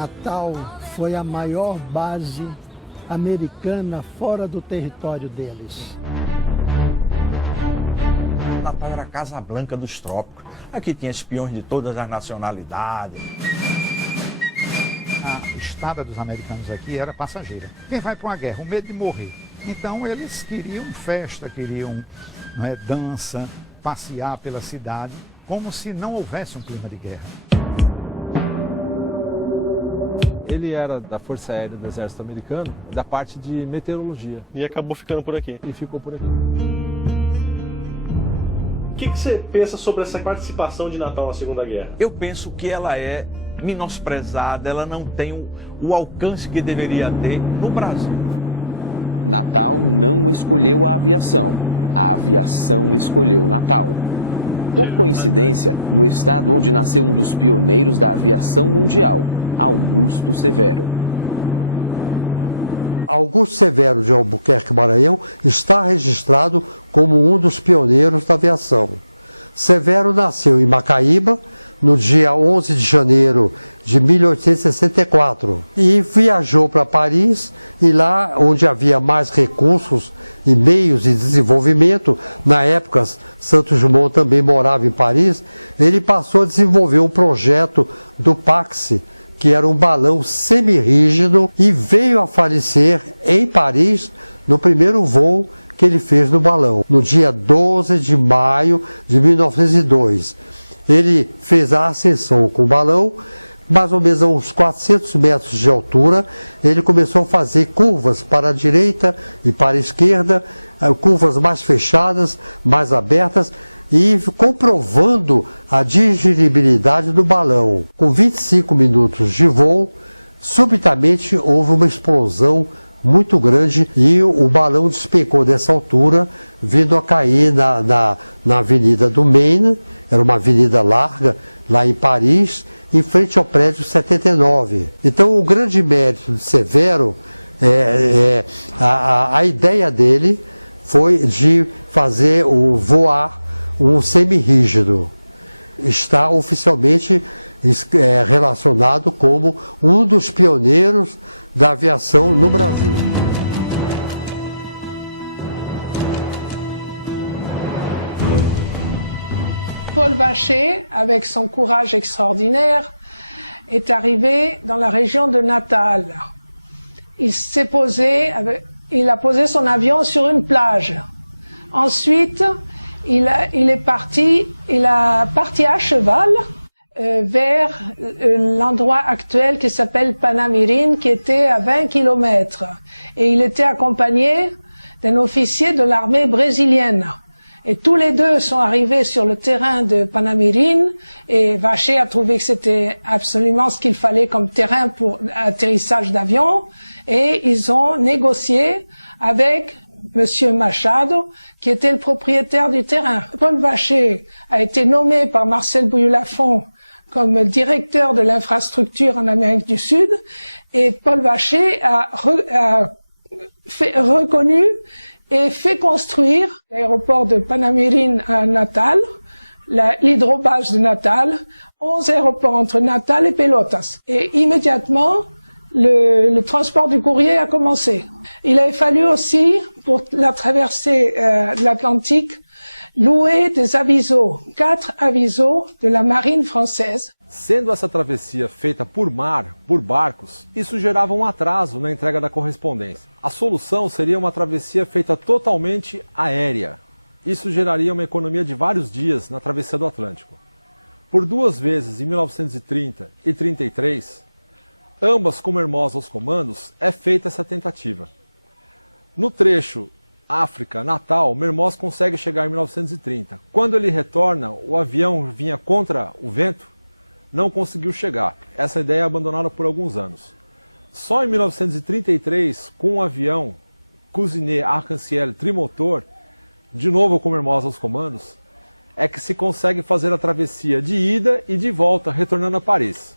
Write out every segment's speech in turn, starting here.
Natal foi a maior base americana fora do território deles. Natal era a Casa Branca dos trópicos. Aqui tinha espiões de todas as nacionalidades. A estada dos americanos aqui era passageira. Quem vai para uma guerra? O medo de morrer. Então eles queriam festa, queriam dança, passear pela cidade, como se não houvesse um clima de guerra. Ele era da Força Aérea do Exército Americano, da parte de meteorologia. E acabou ficando por aqui. E ficou por aqui. O que você pensa sobre essa participação de Natal na Segunda Guerra? Eu penso que ela é menosprezada, ela não tem o alcance que deveria ter no Brasil. Natal não escolheu a aviação escolheu Natal. Por coincidência, no estado onde nasceu um dos pioneiros da aviação mundial, Augusto Severo. Augusto Severo de Albuquerque, Maranhão, está registrado como um dos pioneiros da aviação. Severo nasceu em Macaíba, no dia 11 de janeiro de 1864, e viajou para Paris, e lá onde havia mais recursos e meios de desenvolvimento, na época Santos Dumont também morava em Paris, ele passou a desenvolver um projeto do Paxi, que era um balão semirrígido, e veio a falecer em Paris no primeiro voo que ele fez no balão, no dia 12 de maio de 1902. Ele fez a ascensão com o balão, mais ou menos a uns 400 metros de altura. Ele começou a fazer curvas para a direita e para a esquerda, curvas mais fechadas, mais abertas, e comprovando a dirigibilidade do balão. Com 25 minutos de voo, subitamente houve uma explosão muito grande e o balão despencou dessa altura, vindo a cair na Avenida do Maine. Era uma avenida larga, lá em Paris, em frente ao prédio 79. Então, o grande mérito de Severo, a ideia dele foi de fazer voar um semirrígido. Está oficialmente relacionado como um dos pioneiros da aviação no Brasil. Paul Vacher, avec son courage extraordinaire, est arrivé dans la région de Natal. Il a posé son avion sur une plage. Ensuite, il a parti à cheval vers l'endroit actuel qui s'appelle Panamirim, qui était à 20 km. Et il était accompagné d'un officier de l'armée brésilienne. Et tous les deux sont arrivés sur le terrain de Panamirim, et Vacher a trouvé que c'était absolument ce qu'il fallait comme terrain pour atterrissage d'avion, et ils ont négocié avec Monsieur Machado, qui était le propriétaire du terrain. Paul Vacher a été nommé par Marcel Bouilloux-Lafont comme directeur de l'infrastructure en Amérique du Sud, et Paul Vacher a reconnu et fait construire l'aéroport de Panamirim à Natal, l'hydrobase de Natal, 11 aéroports entre Natal et Pelotas. Et immédiatement, le transport du courrier a commencé. Il avait fallu aussi, pour la traversée de l'Atlantique, louer des avisos, 4 avisos de la marine française. Sendo essa travessia feita por mar, por barcos, isso gerava um atraso na entrega da correspondência. A solução seria uma travessia feita totalmente aérea. Isso geraria uma economia de vários dias na travessia do Atlântico. Por 2 vezes, em 1930 e 33, ambas com Mermoz aos comandos, é feita essa tentativa. No trecho África-Natal, Mermoz consegue chegar em 1930. Quando ele retorna, o avião vinha contra o vento, não conseguiu chegar. Essa ideia é abandonada por alguns anos. Só em 1933, com o avião Cousinet Arc-en-Ciel trimotor, de novo com Mermoz aos comandos, é que se consegue fazer a travessia de ida e de volta, retornando a Paris.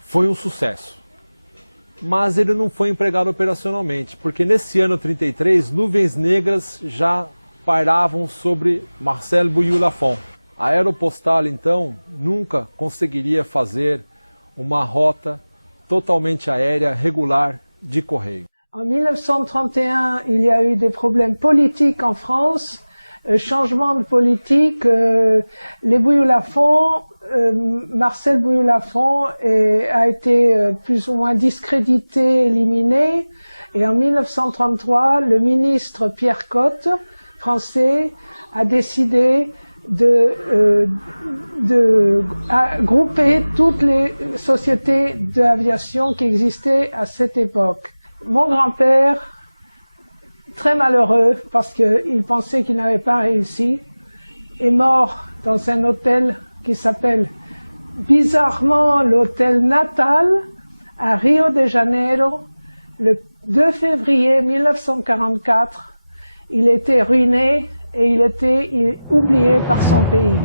Foi um sucesso. Mas ele não foi empregado operacionalmente, porque nesse ano 33, nuvens negras já pairavam sobre Marcel Bouilloux-Lafont. A Aeropostal, então, nunca conseguiria fazer uma rota totalmente aérea regular de correio. En 1931, il y a eu des problèmes politiques en France, changement de politique, les Bouillou-Lafont, Marcel Bouillou-Lafont a été plus ou moins discrédité, éliminé, et en 1933, le ministre Pierre Cotte, français, a décidé de grouper toutes les sociétés d'aviation qui existaient à cette époque. Mon grand-père, très malheureux parce qu'il pensait qu'il n'avait pas réussi, est mort dans un hôtel qui s'appelle bizarrement l'hôtel Natal à Rio de Janeiro le 2 février 1944. Il était ruiné et il était oublié par son pays.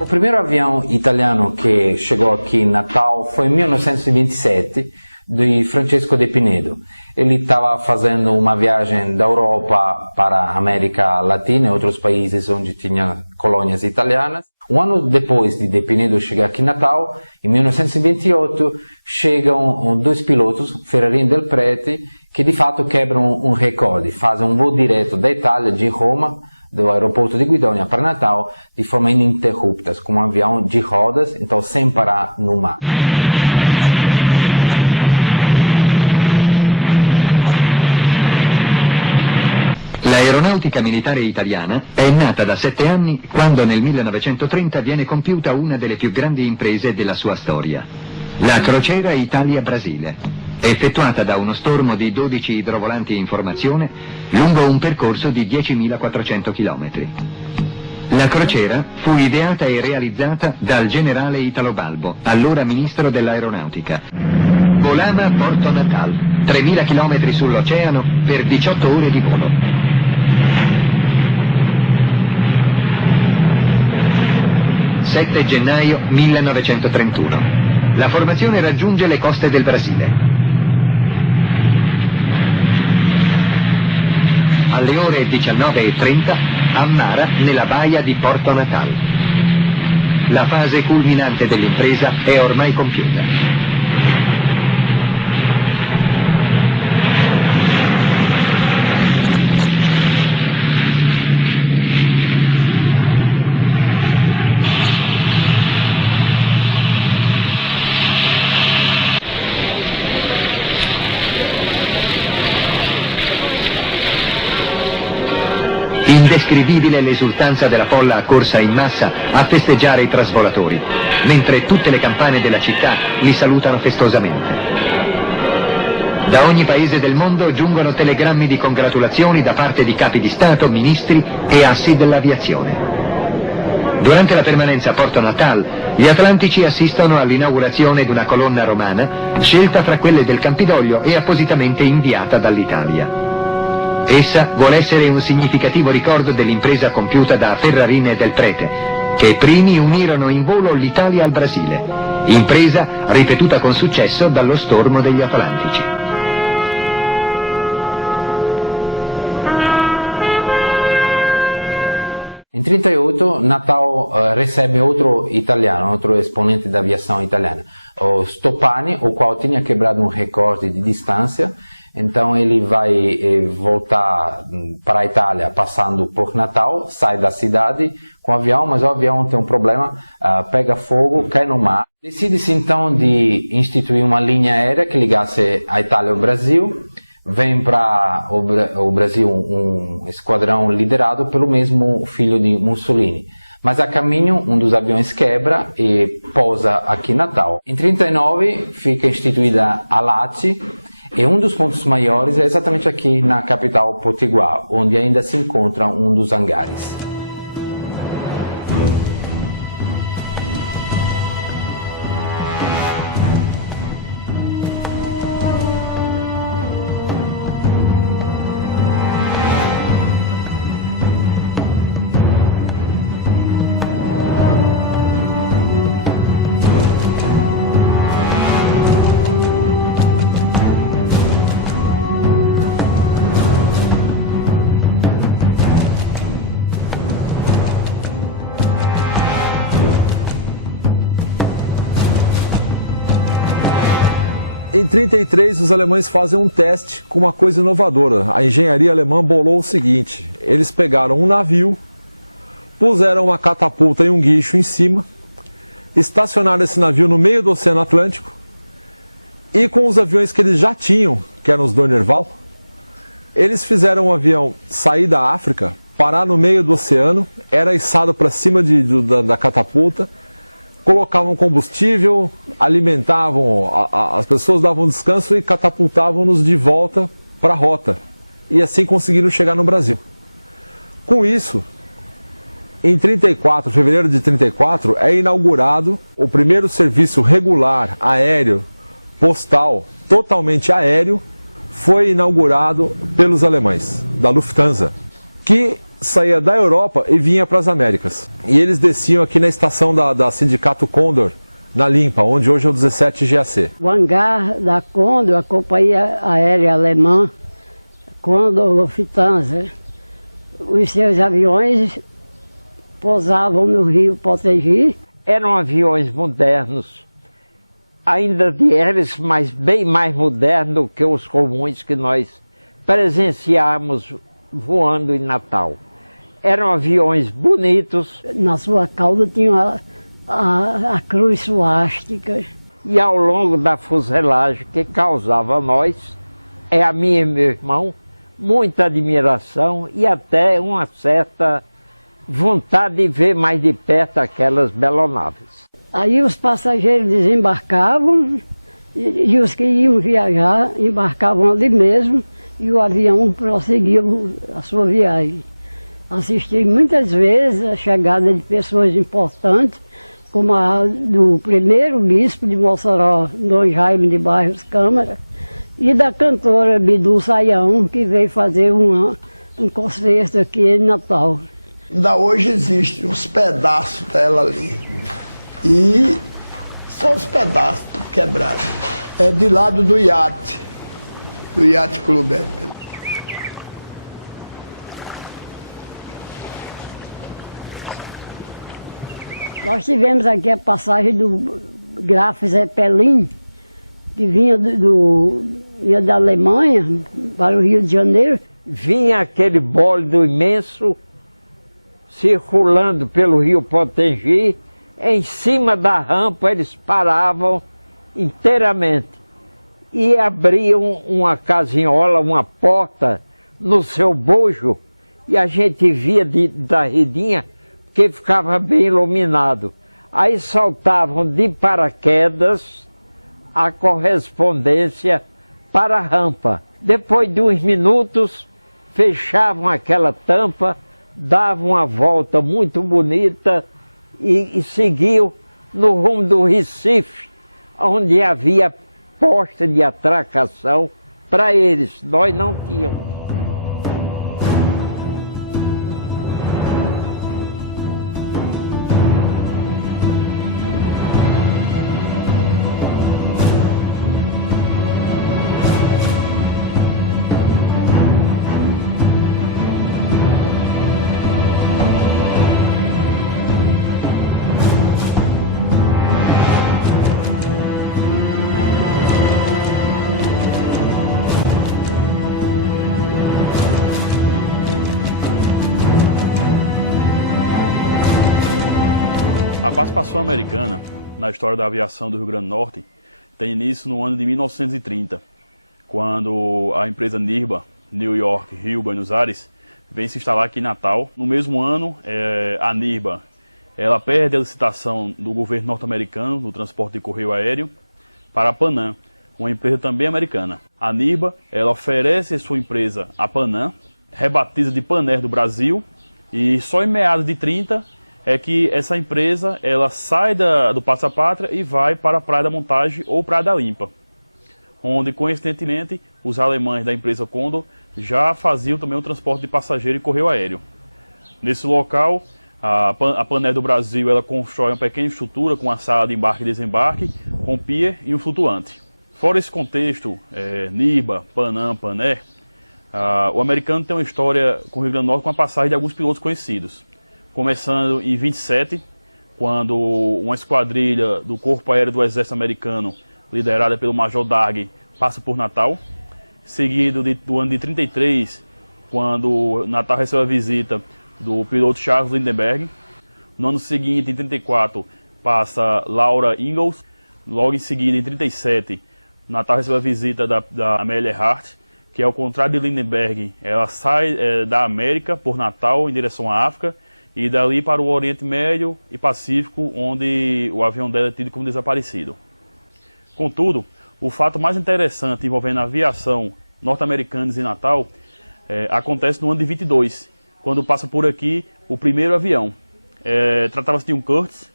O primeiro avião italiano que chegou aqui em Natal foi em 1927, de Francesco de Pinedo. Ele estava fazendo uma viagem da Europa para a América Latina e outros países onde tinha colônias italianas. Um ano depois de Pinedo chegar aqui em Natal, em 1928, chegam dois pilotos, Ferrarin e Del Prete, que de fato quebram um recorde, fazem um voo direto da Itália, de Roma, do aeroporto de Guidonia para Natal, de forma ininterrupta, com um avião de rodas, então sem parar no mar. L'aeronautica militare italiana è nata da 7 anni quando nel 1930 viene compiuta una delle più grandi imprese della sua storia, la crociera Italia-Brasile, effettuata da uno stormo di 12 idrovolanti in formazione lungo un percorso di 10.400 km. La crociera fu ideata e realizzata dal generale Italo Balbo, allora ministro dell'aeronautica. Volava a Porto Natal, 3.000 km sull'oceano per 18 ore di volo. 7 gennaio 1931. La formazione raggiunge le coste del Brasile. Alle ore 19:30 ammara nella baia di Porto Natal. La fase culminante dell'impresa è ormai compiuta. Indescrivibile l'esultanza della folla accorsa in massa a festeggiare i trasvolatori, mentre tutte le campane della città li salutano festosamente. Da ogni paese del mondo giungono telegrammi di congratulazioni da parte di capi di Stato, ministri e assi dell'aviazione. Durante la permanenza a Porto Natal, gli atlantici assistono all'inaugurazione di una colonna romana scelta fra quelle del Campidoglio e appositamente inviata dall'Italia. Essa vuole essere un significativo ricordo dell'impresa compiuta da Ferrarin e Del Prete, che primi unirono in volo l'Italia al Brasile, impresa ripetuta con successo dallo stormo degli Atlantici. Em 1938, Natal recebe outro italiano, outro exponente da aviação italiana, o Stoppani, o qual tinha quebrado um recorde de distância. Então ele vai voltar para a Itália passando por Natal, sai da cidade com o avião, mas o avião tem um problema, pega fogo, cai no mar. Decide-se então de instituir uma linha aérea que ligasse a Itália ao Brasil. Vem para o Brasil um esquadrão liderado pelo mesmo filho de Mussolini. Mas a caminho, um dos aviões quebra e pousa aqui em Natal. Em 1939 fica instituída a LATI. E um dos pontos maiores é exatamente aqui na capital Potiguar, onde ainda se encontra um dos hangares. Em 1933, os alemães fazem um teste com uma coisa inovadora. A engenharia alemã bolou o seguinte: eles pegaram um navio, puseram uma catapulta e um guincho em cima, estacionaram esse navio no meio do Oceano Atlântico e com os aviões que eles já tinham, que eram os Donnerwall, eles fizeram um avião sair da África, parar no meio do oceano, era içado para cima da catapulta, colocavam combustível, alimentavam, as pessoas davam descanso e catapultavam-nos de volta para a rota. E assim conseguiram chegar no Brasil. Com isso, em 34, fevereiro de 34, é inaugurado o primeiro serviço regular aéreo postal, totalmente aéreo, foi inaugurado pelos alemães, da Lufthansa, que saía da Europa e vinha para as Américas. E eles desciam aqui na estação da Sindicato Condor, na Limpa, onde hoje é o 17 GAC. O hangar da Condor, a companhia aérea alemã, Condor Lufthansa, os seus aviões pousavam no Rio Potengi. Eram aviões modernos, ainda de hélice, mas bem mais modernos do que os comuns que nós presenciamos voando em Natal. Eram aviões bonitos. Na sua cauda tinha a cruz suástica. E ao longo da fuselagem que causava a nós, a minha e meu irmão, muita admiração e até uma certa vontade de ver mais de perto aquelas belonaves. Aí os passageiros desembarcavam e os que iam viajar embarcavam ali mesmo e o avião prosseguia a sua viagem. Assisti muitas vezes a chegada de pessoas importantes, como a do primeiro bispo de Mossoró, Dom Jaime de Barros Câmara, e da cantora Bidu Sayão, que veio fazer um concerto aqui em Natal. Ainda hoje existem uns pedaços dela ali, e só os pedaços quebrados. É de lado do iate Clube. Nós tivemos aqui a passagem do Graf Zeppelin, que vinha ia da Alemanha para o Rio de Janeiro. Vinha aquele bólido imenso circulando pelo Rio Potengi. Em cima da rampa eles paravam inteiramente e abriam uma casinhola, uma porta no seu bojo, e a gente via da redinha, porque ficava bem iluminado. Aí saltavam de paraquedas a correspondência para a rampa. Depois de uns minutos, fechavam aquela tampa, davam uma volta muito bonita e seguiam no rumo do Recife, onde havia posta de atracação para eles. Nós não tínhamos. A participação americana na história da aviação do Rio Grande do Norte tem início no ano de 1930, quando a empresa NIRBA, New York, Rio, Buenos Aires, vem se instalar aqui em Natal. No mesmo ano, a NIRBA ela perde a licitação do governo norte-americano no transporte de correio aéreo para a Panam, uma empresa também americana. A NIRBA ela oferece a sua empresa à Panam, rebatiza de Panair do Brasil, e só em meados de 30 é que essa empresa ela sai do Passa Pátria e vai para a Praia da Montagem ou Praia da Limpa, onde, coincidentemente, os alemães da empresa Condor já faziam também o transporte de passageiro e correio aéreo. Nesse local, a Panair do Brasil ela constrói uma pequena estrutura com uma sala de embarque e desembarque, com pier e um flutuante. Fora esse contexto, NIRBA, Panam, Panair, o americano tem uma história com o Rio Grande do Norte com a passagem de alguns pilotos conhecidos. Começando em 27, quando uma esquadrilha do Corpo Aéreo do Exército Americano liderada pelo Major Darg, passa por Natal. Seguido do ano de 33, quando Natal recebe a visita do piloto Charles Lindbergh. No ano seguinte, em 34, passa Laura Ingalls. Logo em seguida, em 37, Natal recebe a visita da Amelia Earhart, que ao contrário de Lindbergh, ela sai da América por Natal em direção à África e dali para o Oriente Médio e Pacífico, onde o avião dela é tido como desaparecido. Contudo, o fato mais interessante envolvendo a aviação norte-americana em Natal acontece no ano de 22, quando passa por aqui o primeiro avião. Tratava-se de um Curtiss,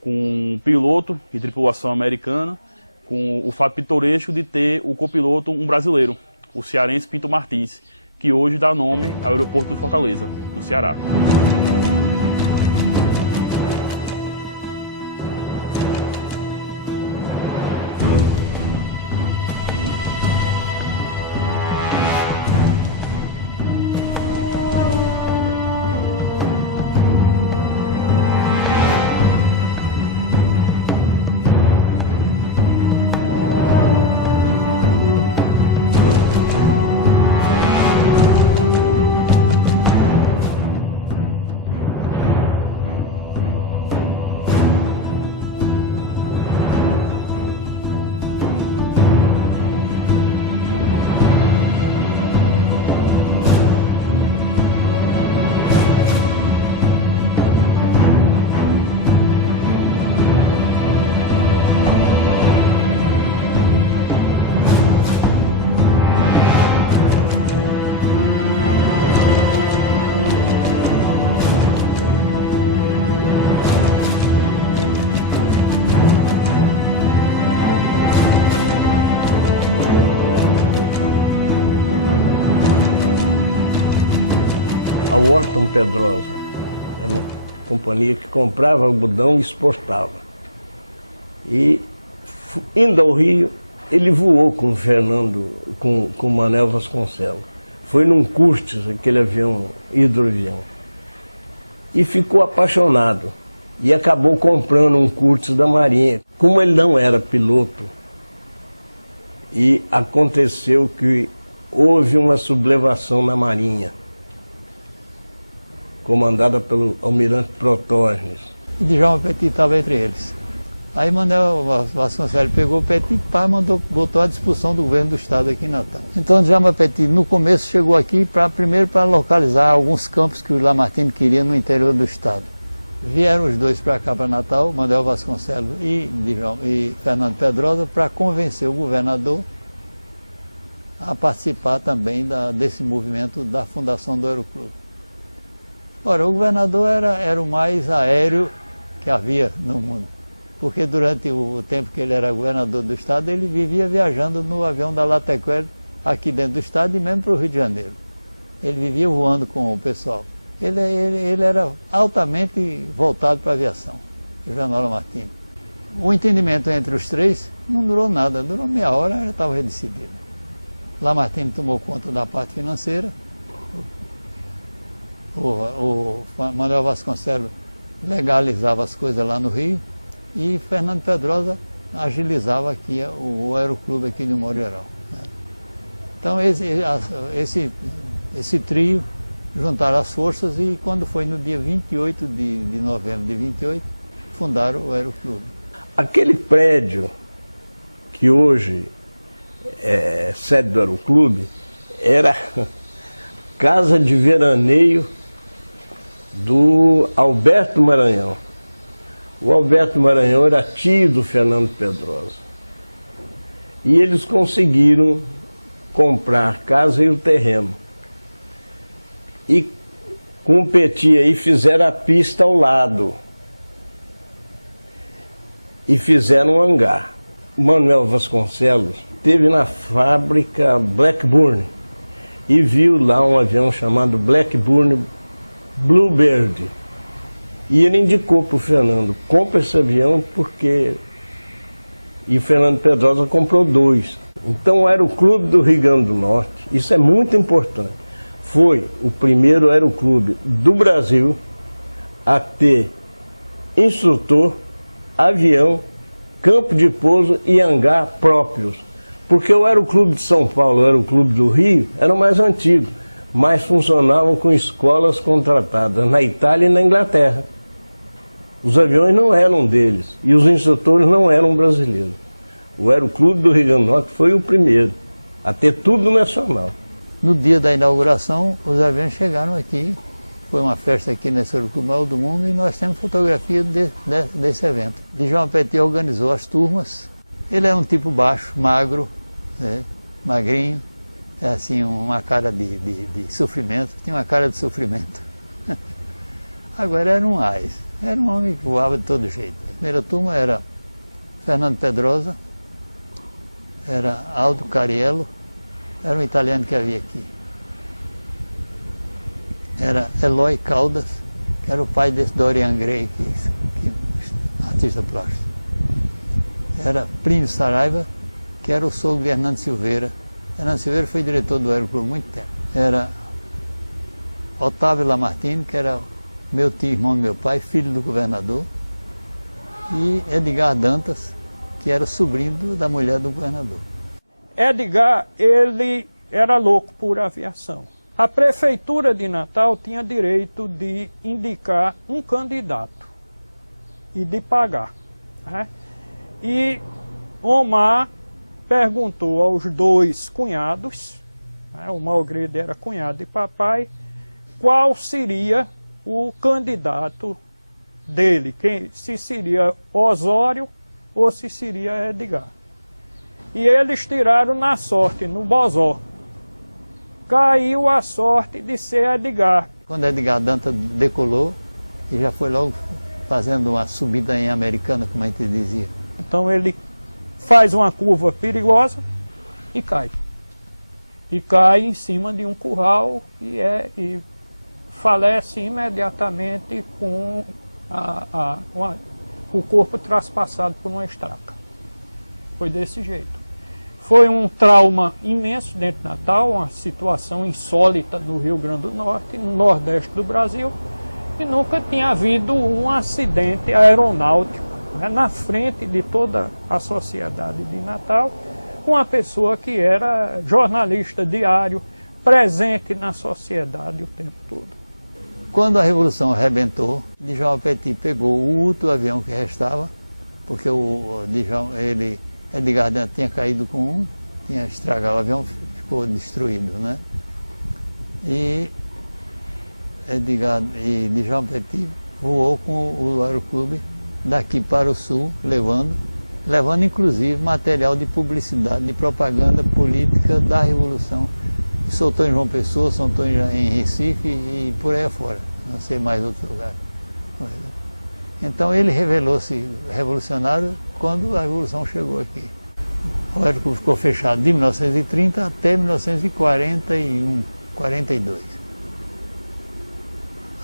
com um piloto e tripulação americana, com o fato pitoresco de ter o copiloto um brasileiro, o cearense Pinto Martins, que hoje dá nome ao aeroporto de Fortaleza, no Ceará. A Wharton Pedrosa era uma companhia que comprava algodão e exportava. E indo ao Rio, ele voou com o Fernando, com o Manuel Vasconcelos. Foi num Curtiss, aquele avião, hidroavião. E ficou apaixonado. E acabou comprando um Curtiss da Marinha. Como ele não era piloto, e aconteceu que houve uma sublevação na Marinha, comandada pelo almirante Protógenes. O Djalma Petit estava entre eles. Aí Manuel Vasconcelos pegou o Petit e botou à disposição do governo do estado aqui em Natal. Então o Djalma Petit no começo chegou aqui primeiro para localizar alguns campos que o Lamartine queria no interior do estado. Vieram os dois para cá, para Natal, Manuel Vasconcelos e Fernando Pedrosa, para convencer o governador a participar também desse movimento da fundação do Aeroclube. Ora, o governador era o mais aéreo que havia no mundo, porque durante o tempo que ele era governador do estado, ele vivia viajando no avião da Latecoère aqui dentro do estado e mesmo para o Rio de Janeiro. Ele vivia voando com o pessoal. Ele era altamente voltado para a aviação, o General Lamartine. O entendimento entre os três não durou nada, durou meia hora e já estava decidido. Lamartine tomou conta da parte financeira, o Manuel Vasconcelos legalizava as coisas lá no Rio e Fernando Pedrosa agilizava aqui o Aeroclube aqui de um modo geral. Então esse trio juntaram as forças e quando foi no dia 28 de novembro de 28, fundaram o Aeroclube. Aquele prédio que hoje é sede do Aeroclube era casa de veraneio do Alberto Maranhão. O Alberto Maranhão era tio do Fernando Pedrosa. E eles conseguiram comprar a casa e o terreno. E com o Petit aí fizeram a pista ao lado. E fizeram um hangar. O Manuel Vasconcelos esteve na fábrica Blackburn e viu lá um avião chamado Blackburn Bluebird. E ele indicou para o Fernando, compra esse avião porque... E o Fernando Pedrosa comprou 2. Então o Aeroclube do Rio Grande do Norte, isso é muito importante, foi o primeiro aeroclube do Brasil a ter instrutor, avião campo de pouso e hangar próprios. Porque o Aeroclube de São Paulo e o Aeroclube do Rio eram mais antigos, mas funcionavam com escolas contratadas na Itália e na Inglaterra. Os aviões não eram deles e os instrutores não eram brasileiros. O Aeroclube do Rio Grande do Norte foi o primeiro a ter tudo nacional. No dia da inauguração, os aviões chegaram aqui. Foi uma festa aqui nesse Aeroclube maior do mundo e nós temos fotografia desse evento. Djalma Petit organizou as turmas. Ele era um tipo baixo, magro, né, magrinho, assim, uma cara de sofrimento. Tinha uma cara de sofrimento. Agora era um ás. Era um homem que voava de todo jeito. A primeira turma era Fernando Pedrosa, era Aldo Cariello, era um italiano que havia aqui. Era Eloy Caldas, que era o pai desse Dorian Gray, artista plástico. Era Plínio Saraiva, que era o sogro de Hernando Silveira. Hernando Silveira foi diretor do Aeroclube há muito tempo. Era Otávio Lamartine, que era meu tio, irmão do meu pai, filho do governador. E Edgar Dantas, que era sobrinho da mulher do governador. Edgar, ele era louco por aviação. A prefeitura de Natal tinha direito de indicar um candidato e de pagar, né? E Omar perguntou aos dois cunhados, né, o Malgrede era cunhado de papai, qual seria o candidato dele, se seria Osório ou se seria Edgar. E eles tiraram na sorte, no Bozó. Caiu a sorte de ser Edgar. Quando Edgar Dantas decolou, ele já foi logo fazendo uma subida em Americana, como a gente dizia. Então ele faz uma curva perigosa e cai. E cai em cima de um curral e falece imediatamente com o corpo traspassado por uma estaca. Foi desse jeito. Foi um trauma imenso dentro de Natal, uma situação insólita no Rio Grande do Norte, no Nordeste do Brasil, e nunca tinha havido um acidente aeronáutico, né, na frente de toda a sociedade de Natal, com uma pessoa que era jornalista diário, presente na sociedade o tempo todo. Quando a Revolução arrebentou, Djalma Petit pegou o último avião que restava, porque Edgar Dantas tinha caído com um, tinha estragado o avião, ficou destruído, né? E Djalma Petit voou com o Aeroclube daqui para o sul, levando inclusive material de publicidade, de propaganda política da Revolução. E soltou em João Pessoa, soltou em Recife e por aí afora, não sei mais outro lugar. Então ele revelou-se revolucionário quando a Revolução chegou aqui. O Aeroclube ficou fechado de 1930 até 1941, 42.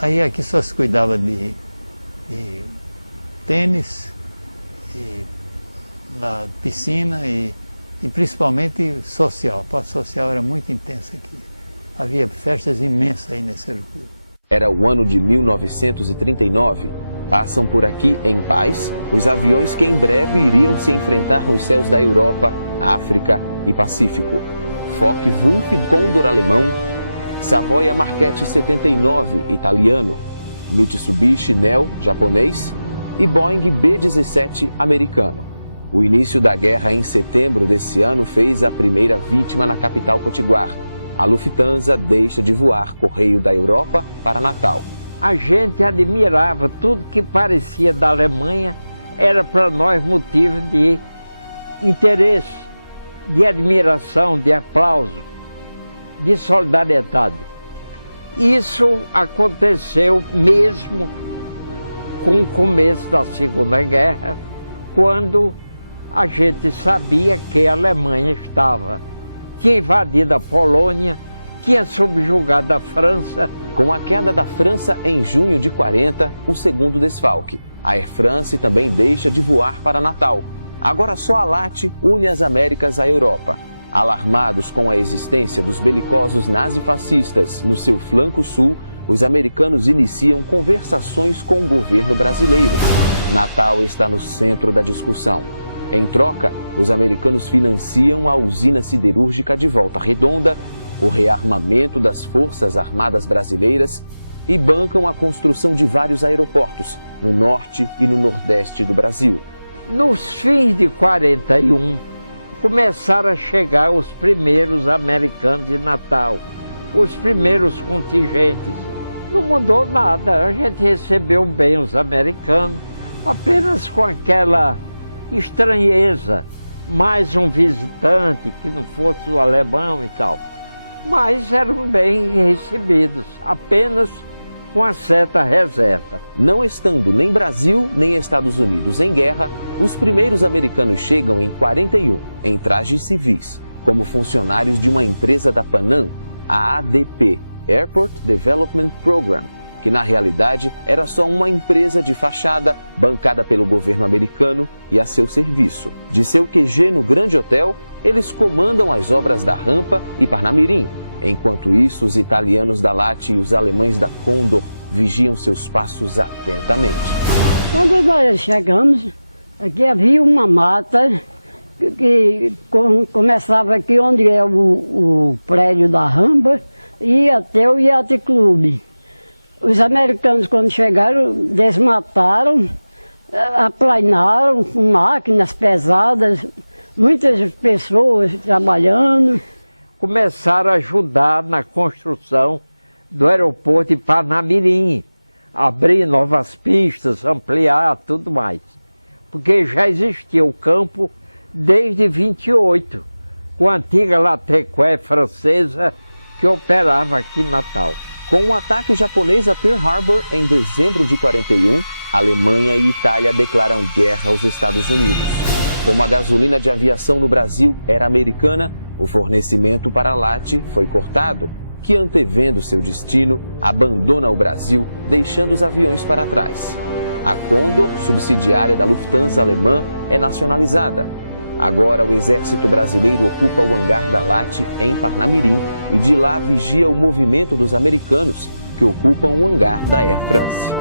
Aí aqui só se cuidava de tênis, na piscina e principalmente social. A parte social era muito intensa aqui. Havia festas imensas aí nesse Aeroclube. Era o ano de 1939. Passam por aqui em paz os aviões que em breve iriam se enfrentar nos céus da Europa, África e Pacífico. Focke-Wulf Condor alemão, Savoia Marquette 79 italiano, Mitsubishi Neo japonês e Boeing B-17 americano. O início da guerra em setembro desse ano fez a primeira vítima na capital potiguar. A Lufthansa deixa de voar correio da Europa para Natal. A gente admirava tudo que parecia da Alemanha, era para nós motivo de interesse, de admiração, de aplauso, de solidariedade. Isso aconteceu mesmo com o começo da Segunda Guerra, quando a gente sabia que a Alemanha tinha invadido a Polônia, tinha subjugado a França. Com a queda da França em junho de 40, o segundo desfalque. A Air France também deixa de voar para Natal. Agora só a LAT une as Américas à Europa. Alarmados com a existência dos belicosos nazifascistas no seu flanco sul, os americanos iniciam conversações com o governo brasileiro. Natal está no centro da discussão. Em troca, os americanos financiam a usina siderúrgica de Volta Redonda, o rearmamento das Forças Armadas Brasileiras e bancam a construção de vários aeroportos no norte e no nordeste do Brasil. Nos fins de 41, começaram a chegar os primeiros americanos de Natal, os primeiros contingentes. Não mudou nada, a gente recebeu bem os americanos, apenas com aquela estranheza, mais um visitante que não fosse o alemão e tal. Mas eram bem recebidos, apenas com uma certa reserva. Não estando nem Brasil nem Estados Unidos em guerra, os primeiros americanos chegam em 41, em trajes civis, como funcionários de uma empresa da Panam, a ADP, Airport Development Program, que na realidade era só uma empresa de fachada bancada pelo governo americano e a seu serviço. De seu QG no Grande Hotel, eles comandam as obras da Rampa e Parnamirim. Enquanto isso, os italianos da LAT e os alemães da Condor vigiam seus passos atentamente. Quando nós chegamos, aqui havia uma mata que começava aqui onde é o prédio da Rampa e ia até o Yacht Club. Os americanos, quando chegaram, desmataram, aplanaram com máquinas pesadas, muitas pessoas trabalhando. Começaram a ajudar na construção do aeroporto de Parnamirim, abrir novas pistas, ampliar, tudo mais. Porque já existia o campo desde 28, com a antiga Latécoère francesa que operava aqui em Natal. Com o ataque japonês a Pearl Harbor em dezembro de 41, Alemanha e Itália declaram guerra aos Estados Unidos. Como a gasolina de aviação no Brasil era americana, o fornecimento para a LAT foi cortado, que, antevendo seu destino, abandona o Brasil, deixando os aviões para trás. A Condor, subsidiária da Lufthansa alemã, é nacionalizada. Agora o exército brasileiro ocupa o hangar da LAT em Parnamirim e de lá vigia o movimento dos americanos, que ocupam o hangar da Air France.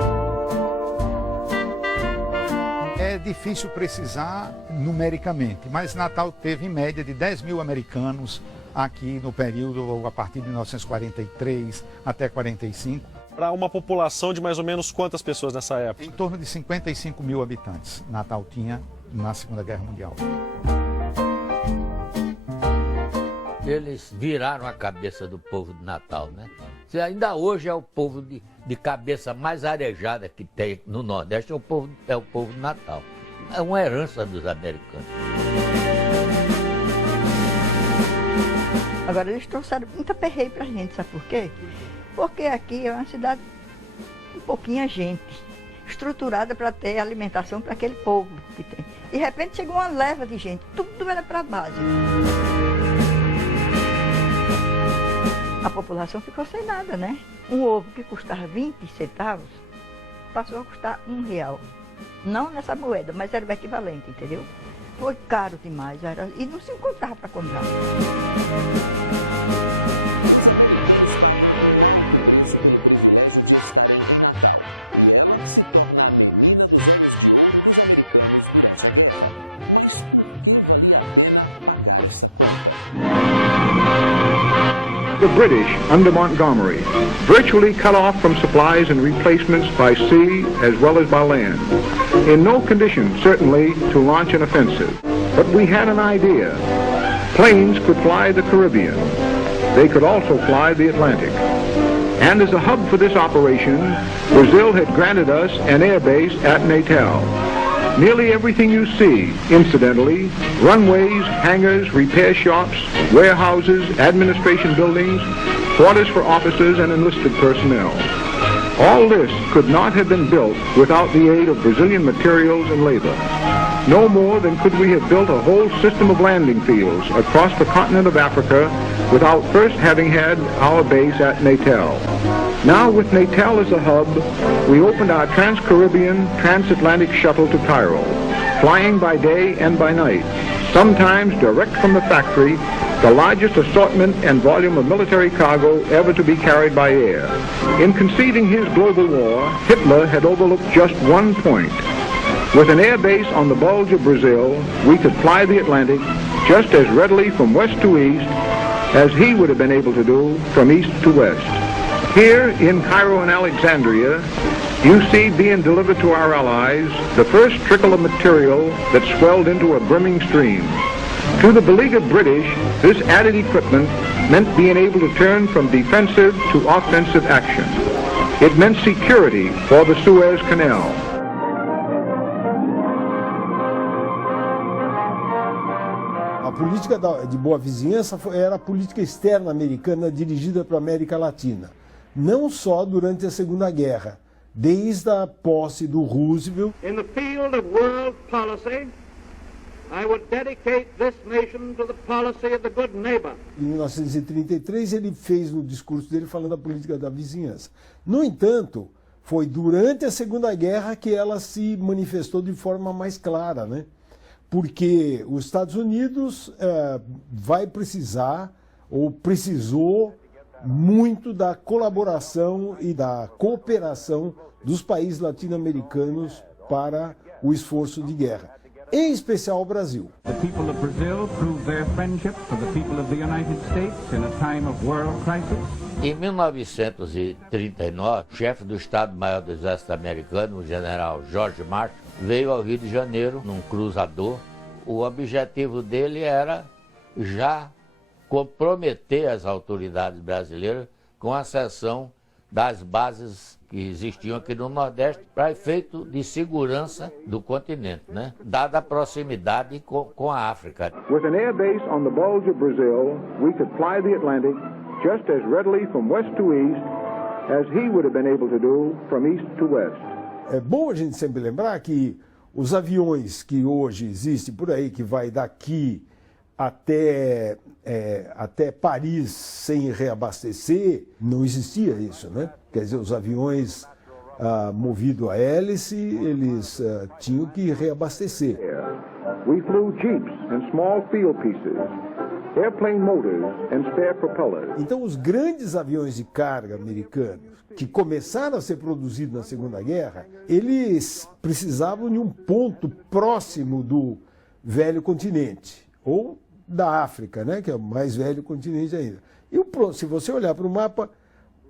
É difícil precisar numericamente, mas Natal teve em média de 10 mil americanos aqui no período a partir de 1943 até 45. Para uma população de mais ou menos quantas pessoas nessa época? Em torno de 55 mil habitantes Natal tinha na Segunda Guerra Mundial. Eles viraram a cabeça do povo de Natal, né? Ainda hoje é o povo de cabeça mais arejada que tem no Nordeste, é o povo de Natal. É uma herança dos americanos. Agora, eles trouxeram muita perreio pra gente, sabe por quê? Porque aqui é uma cidade com pouquinha gente, estruturada para ter alimentação para aquele povo que tem. De repente chegou uma leva de gente, tudo era para base. A população ficou sem nada, né? Um ovo que custava 20 centavos passou a custar R$1. Não nessa moeda, mas era o equivalente, entendeu? Foi caro demais, e não se encontrava para comprar. Os americanos pagam um alto preço pelo privilégio de estarem em Natal, e ela se torna a menina dos olhos de ouro dos americanos durante a guerra. Mas por que valia a pena pagar essa conta? The British, under Montgomery, virtually cut off from supplies and replacements by sea as well as by land. In no condition, certainly, to launch an offensive. But we had an idea. Planes could fly the Caribbean. They could also fly the Atlantic. And as a hub for this operation, Brazil had granted us an air base at Natal. Nearly everything you see, incidentally, runways, hangars, repair shops, warehouses, administration buildings, quarters for officers and enlisted personnel. All this could not have been built without the aid of Brazilian materials and labor. No more than could we have built a whole system of landing fields across the continent of Africa without first having had our base at Natal. Now, with Natal as a hub, we opened our Trans-Caribbean, Transatlantic shuttle to Cairo, flying by day and by night, sometimes direct from the factory, the largest assortment and volume of military cargo ever to be carried by air. In conceiving his global war, Hitler had overlooked just one point. With an air base on the bulge of Brazil, we could fly the Atlantic just as readily from west to east as he would have been able to do from east to west. Here in Cairo and Alexandria, you see being delivered to our allies the first trickle of material that swelled into a brimming stream. To the beleaguered British, this added equipment meant being able to turn from defensive to offensive action. It meant security for the Suez Canal. A política de boa vizinhança era a política externa americana dirigida para a América Latina. Não só durante a Segunda Guerra, desde a posse do Roosevelt. In the field of world policy, I would dedicate this nation to the policy of the good neighbor. Em 1933 ele fez o discurso dele falando da política da vizinhança. No entanto, foi durante a Segunda Guerra que ela se manifestou de forma mais clara, né? Porque os Estados Unidos vai precisar, ou precisou, muito da colaboração e da cooperação dos países latino-americanos para o esforço de guerra, em especial o Brasil. The people of Brazil proved their friendship for the people of the United States in a time of world crisis. Em 1939, o chefe do Estado-Maior do Exército Americano, o general George Marshall, veio ao Rio de Janeiro num cruzador. O objetivo dele era já comprometer as autoridades brasileiras com a cessão das bases que existiam aqui no Nordeste para efeito de segurança do continente, né? Dada a proximidade com a África. With an air base on the bulge of Brazil, we could fly the Atlantic just as readily from west to east as he would have been able to do from east to west. É bom a gente sempre lembrar que os aviões que hoje existem por aí, que vai daqui até Paris sem reabastecer, não existia isso, né? Quer dizer, os aviões movidos a hélice, eles tinham que reabastecer. We flew jeeps and small field pieces, airplane motors and spare propellers. Então, os grandes aviões de carga americanos que começaram a ser produzidos na Segunda Guerra, eles precisavam de um ponto próximo do velho continente, ou da África, né, que é o mais velho continente ainda. E se você olhar para o mapa,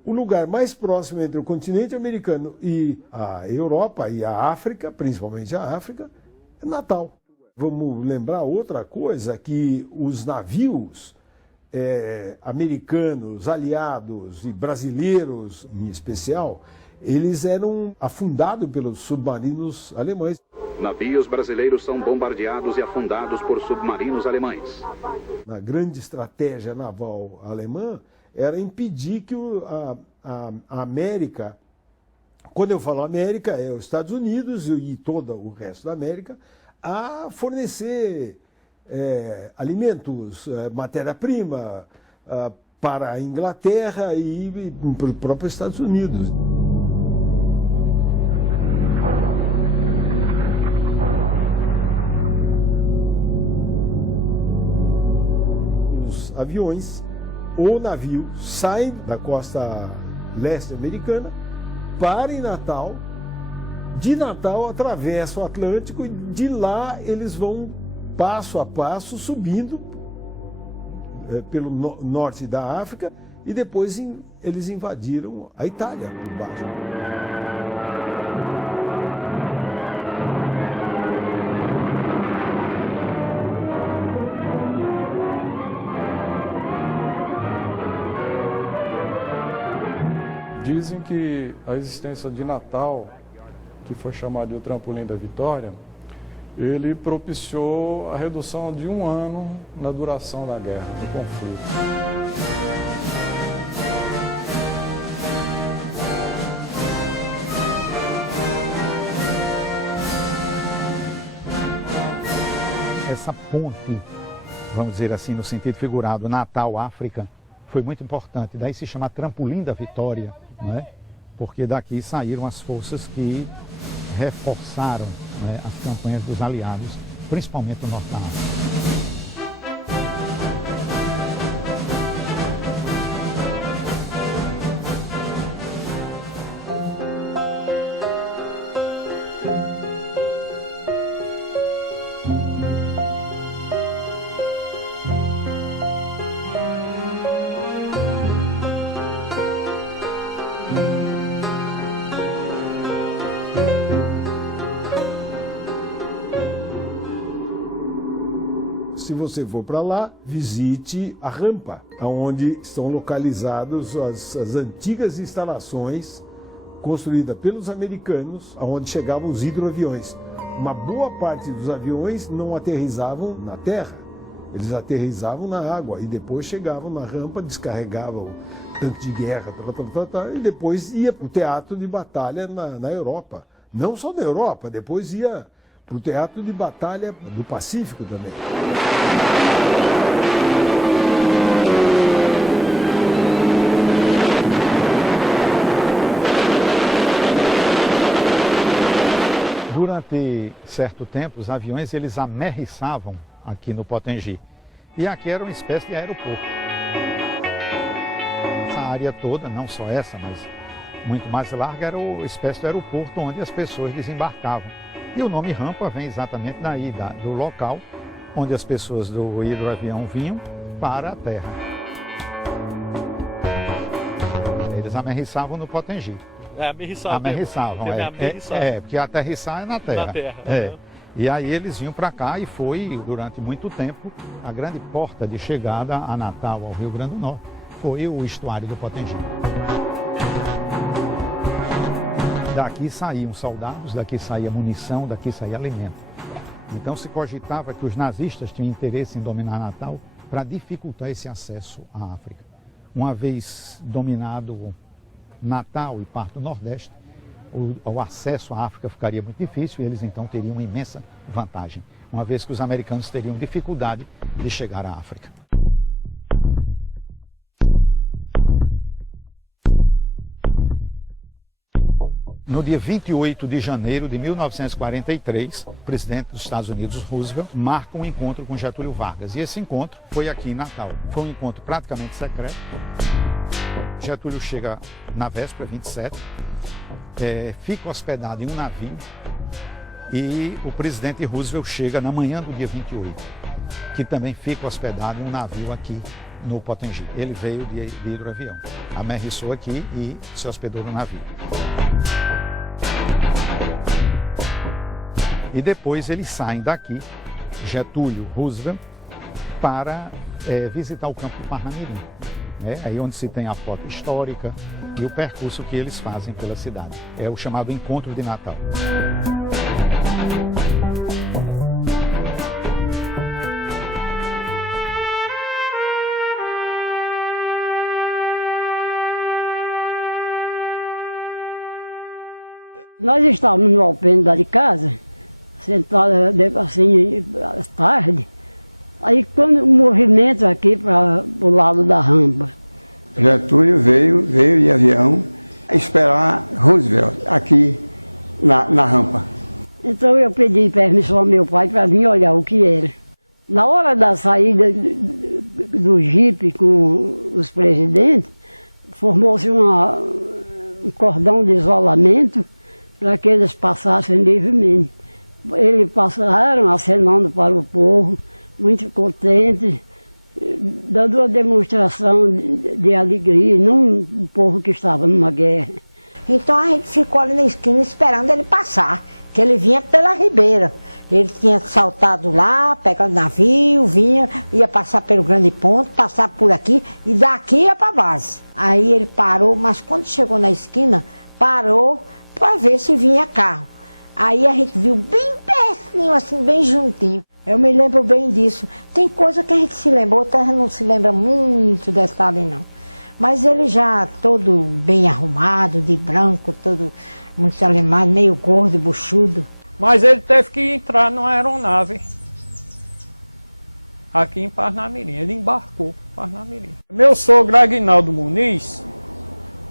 o lugar mais próximo entre o continente americano e a Europa e a África, principalmente a África, é Natal. Vamos lembrar outra coisa, que os navios americanos, aliados e brasileiros em especial, eles eram afundados pelos submarinos alemães. Navios brasileiros são bombardeados e afundados por submarinos alemães. A grande estratégia naval alemã era impedir que a América, quando eu falo América, é os Estados Unidos e todo o resto da América, a fornecer alimentos, matéria-prima para a Inglaterra e para os próprios Estados Unidos. Os aviões ou navios saem da costa leste americana, param em Natal, de Natal atravessam o Atlântico e de lá eles vão passo a passo subindo pelo norte da África e depois eles invadiram a Itália por baixo. Dizem que a existência de Natal, que foi chamado de o Trampolim da Vitória, ele propiciou a redução de 1 ano na duração da guerra, do conflito. Essa ponte, vamos dizer assim, no sentido figurado, Natal-África, foi muito importante. Daí se chama Trampolim da Vitória, não é? Porque daqui saíram as forças que reforçaram, né, as campanhas dos aliados, principalmente no Norte da África. Se você for para lá, visite a rampa, onde estão localizadas as antigas instalações construídas pelos americanos, onde chegavam os hidroaviões. Uma boa parte dos aviões não aterrissavam na terra, eles aterrissavam na água e depois chegavam na rampa, descarregavam tanque de guerra, e depois ia para o teatro de batalha na Europa. Não só na Europa, depois ia para o teatro de batalha do Pacífico também. Durante certo tempo, os aviões eles amerrissavam aqui no Potengi. E aqui era uma espécie de aeroporto. Essa área toda, não só essa, mas muito mais larga, era uma espécie de aeroporto onde as pessoas desembarcavam. E o nome rampa vem exatamente daí, do local onde as pessoas do hidroavião vinham para a terra. Eles amerrissavam no Potengi. Amerrissavam, porque aterrissar é na terra. E aí eles vinham para cá e foi, durante muito tempo, a grande porta de chegada a Natal, ao Rio Grande do Norte, foi o estuário do Potengi. Daqui saíam soldados, daqui saía munição, daqui saía alimento. Então se cogitava que os nazistas tinham interesse em dominar Natal para dificultar esse acesso à África. Uma vez dominado Natal e parte do Nordeste, o acesso à África ficaria muito difícil e eles então teriam uma imensa vantagem, uma vez que os americanos teriam dificuldade de chegar à África. No dia 28 de janeiro de 1943, o presidente dos Estados Unidos, Roosevelt, marca um encontro com Getúlio Vargas. E esse encontro foi aqui em Natal. Foi um encontro praticamente secreto. Getúlio chega na véspera, 27, fica hospedado em um navio e o presidente Roosevelt chega na manhã do dia 28, que também fica hospedado em um navio aqui no Potengi. Ele veio de hidroavião, amerrissou aqui e se hospedou no navio. E depois eles saem daqui, Getúlio, Roosevelt, para visitar o campo do Parnamirim. Aí onde se tem a foto histórica e o percurso que eles fazem pela cidade. É o chamado Encontro de Natal. Nós estávamos no alpendre de casa, sentados assim, à tarde. Aí quando o movimento aqui para o lado da rampa. Getúlio veio de avião esperar Roosevelt aqui na rampa. Então eu pedi permissão ao meu pai para vir olhar o que era. Na hora da saída do jipe com os presidentes, formou-se um cordão de isolamento para que eles passassem livremente. Eles passaram acenando para o povo, muito contente, dando uma demonstração de alegria, não o povo que estava numa guerra. Então a gente ficou ali na esquina esperando ele passar, que ele vinha pela ribeira. Ele tinha saltado lá, pegado navio, ia passar pelo grande ponto, passar por aqui e daqui ia para a base. Aí ele parou, mas quando chegou na esquina, parou para ver se vinha carro. Aí a gente viu bem pertinho, assim, bem juntinho. Eu me lembro bem disso. Tem coisa que a gente se lembra, outra não se lembra muito dessa ali não. Mas ele já todo bem arrumado, de branco, todo muito alemado, meio gordo, buchudo. Mas ele teve que entrar numa aeronave aqui em Parnamirim. Ele embarcou para Parnamirim. Meu sogro Aguinaldo Muniz,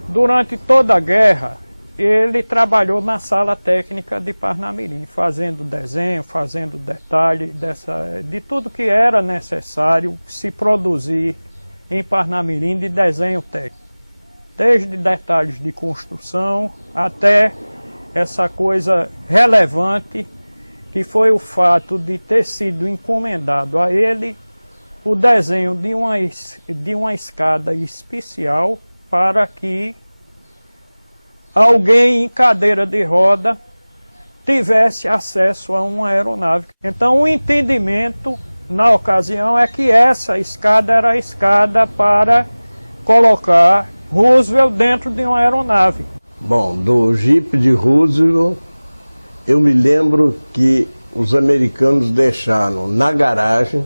durante toda a guerra, ele trabalhou na sala técnica de Parnamirim, fazendo desenho, fazendo detalhe de tudo que era necessário se produzir em Parnamirim de desenho técnico. Desde detalhes de construção até essa coisa relevante que foi o fato de ter sido encomendado a ele o desenho de uma escada especial para que alguém em cadeira de roda tivesse acesso a uma aeronave. Então o entendimento na ocasião é que essa escada era a escada para colocar Roosevelt dentro de uma aeronave. Bom, do Jeep de Roosevelt, eu me lembro que os americanos deixaram na garagem,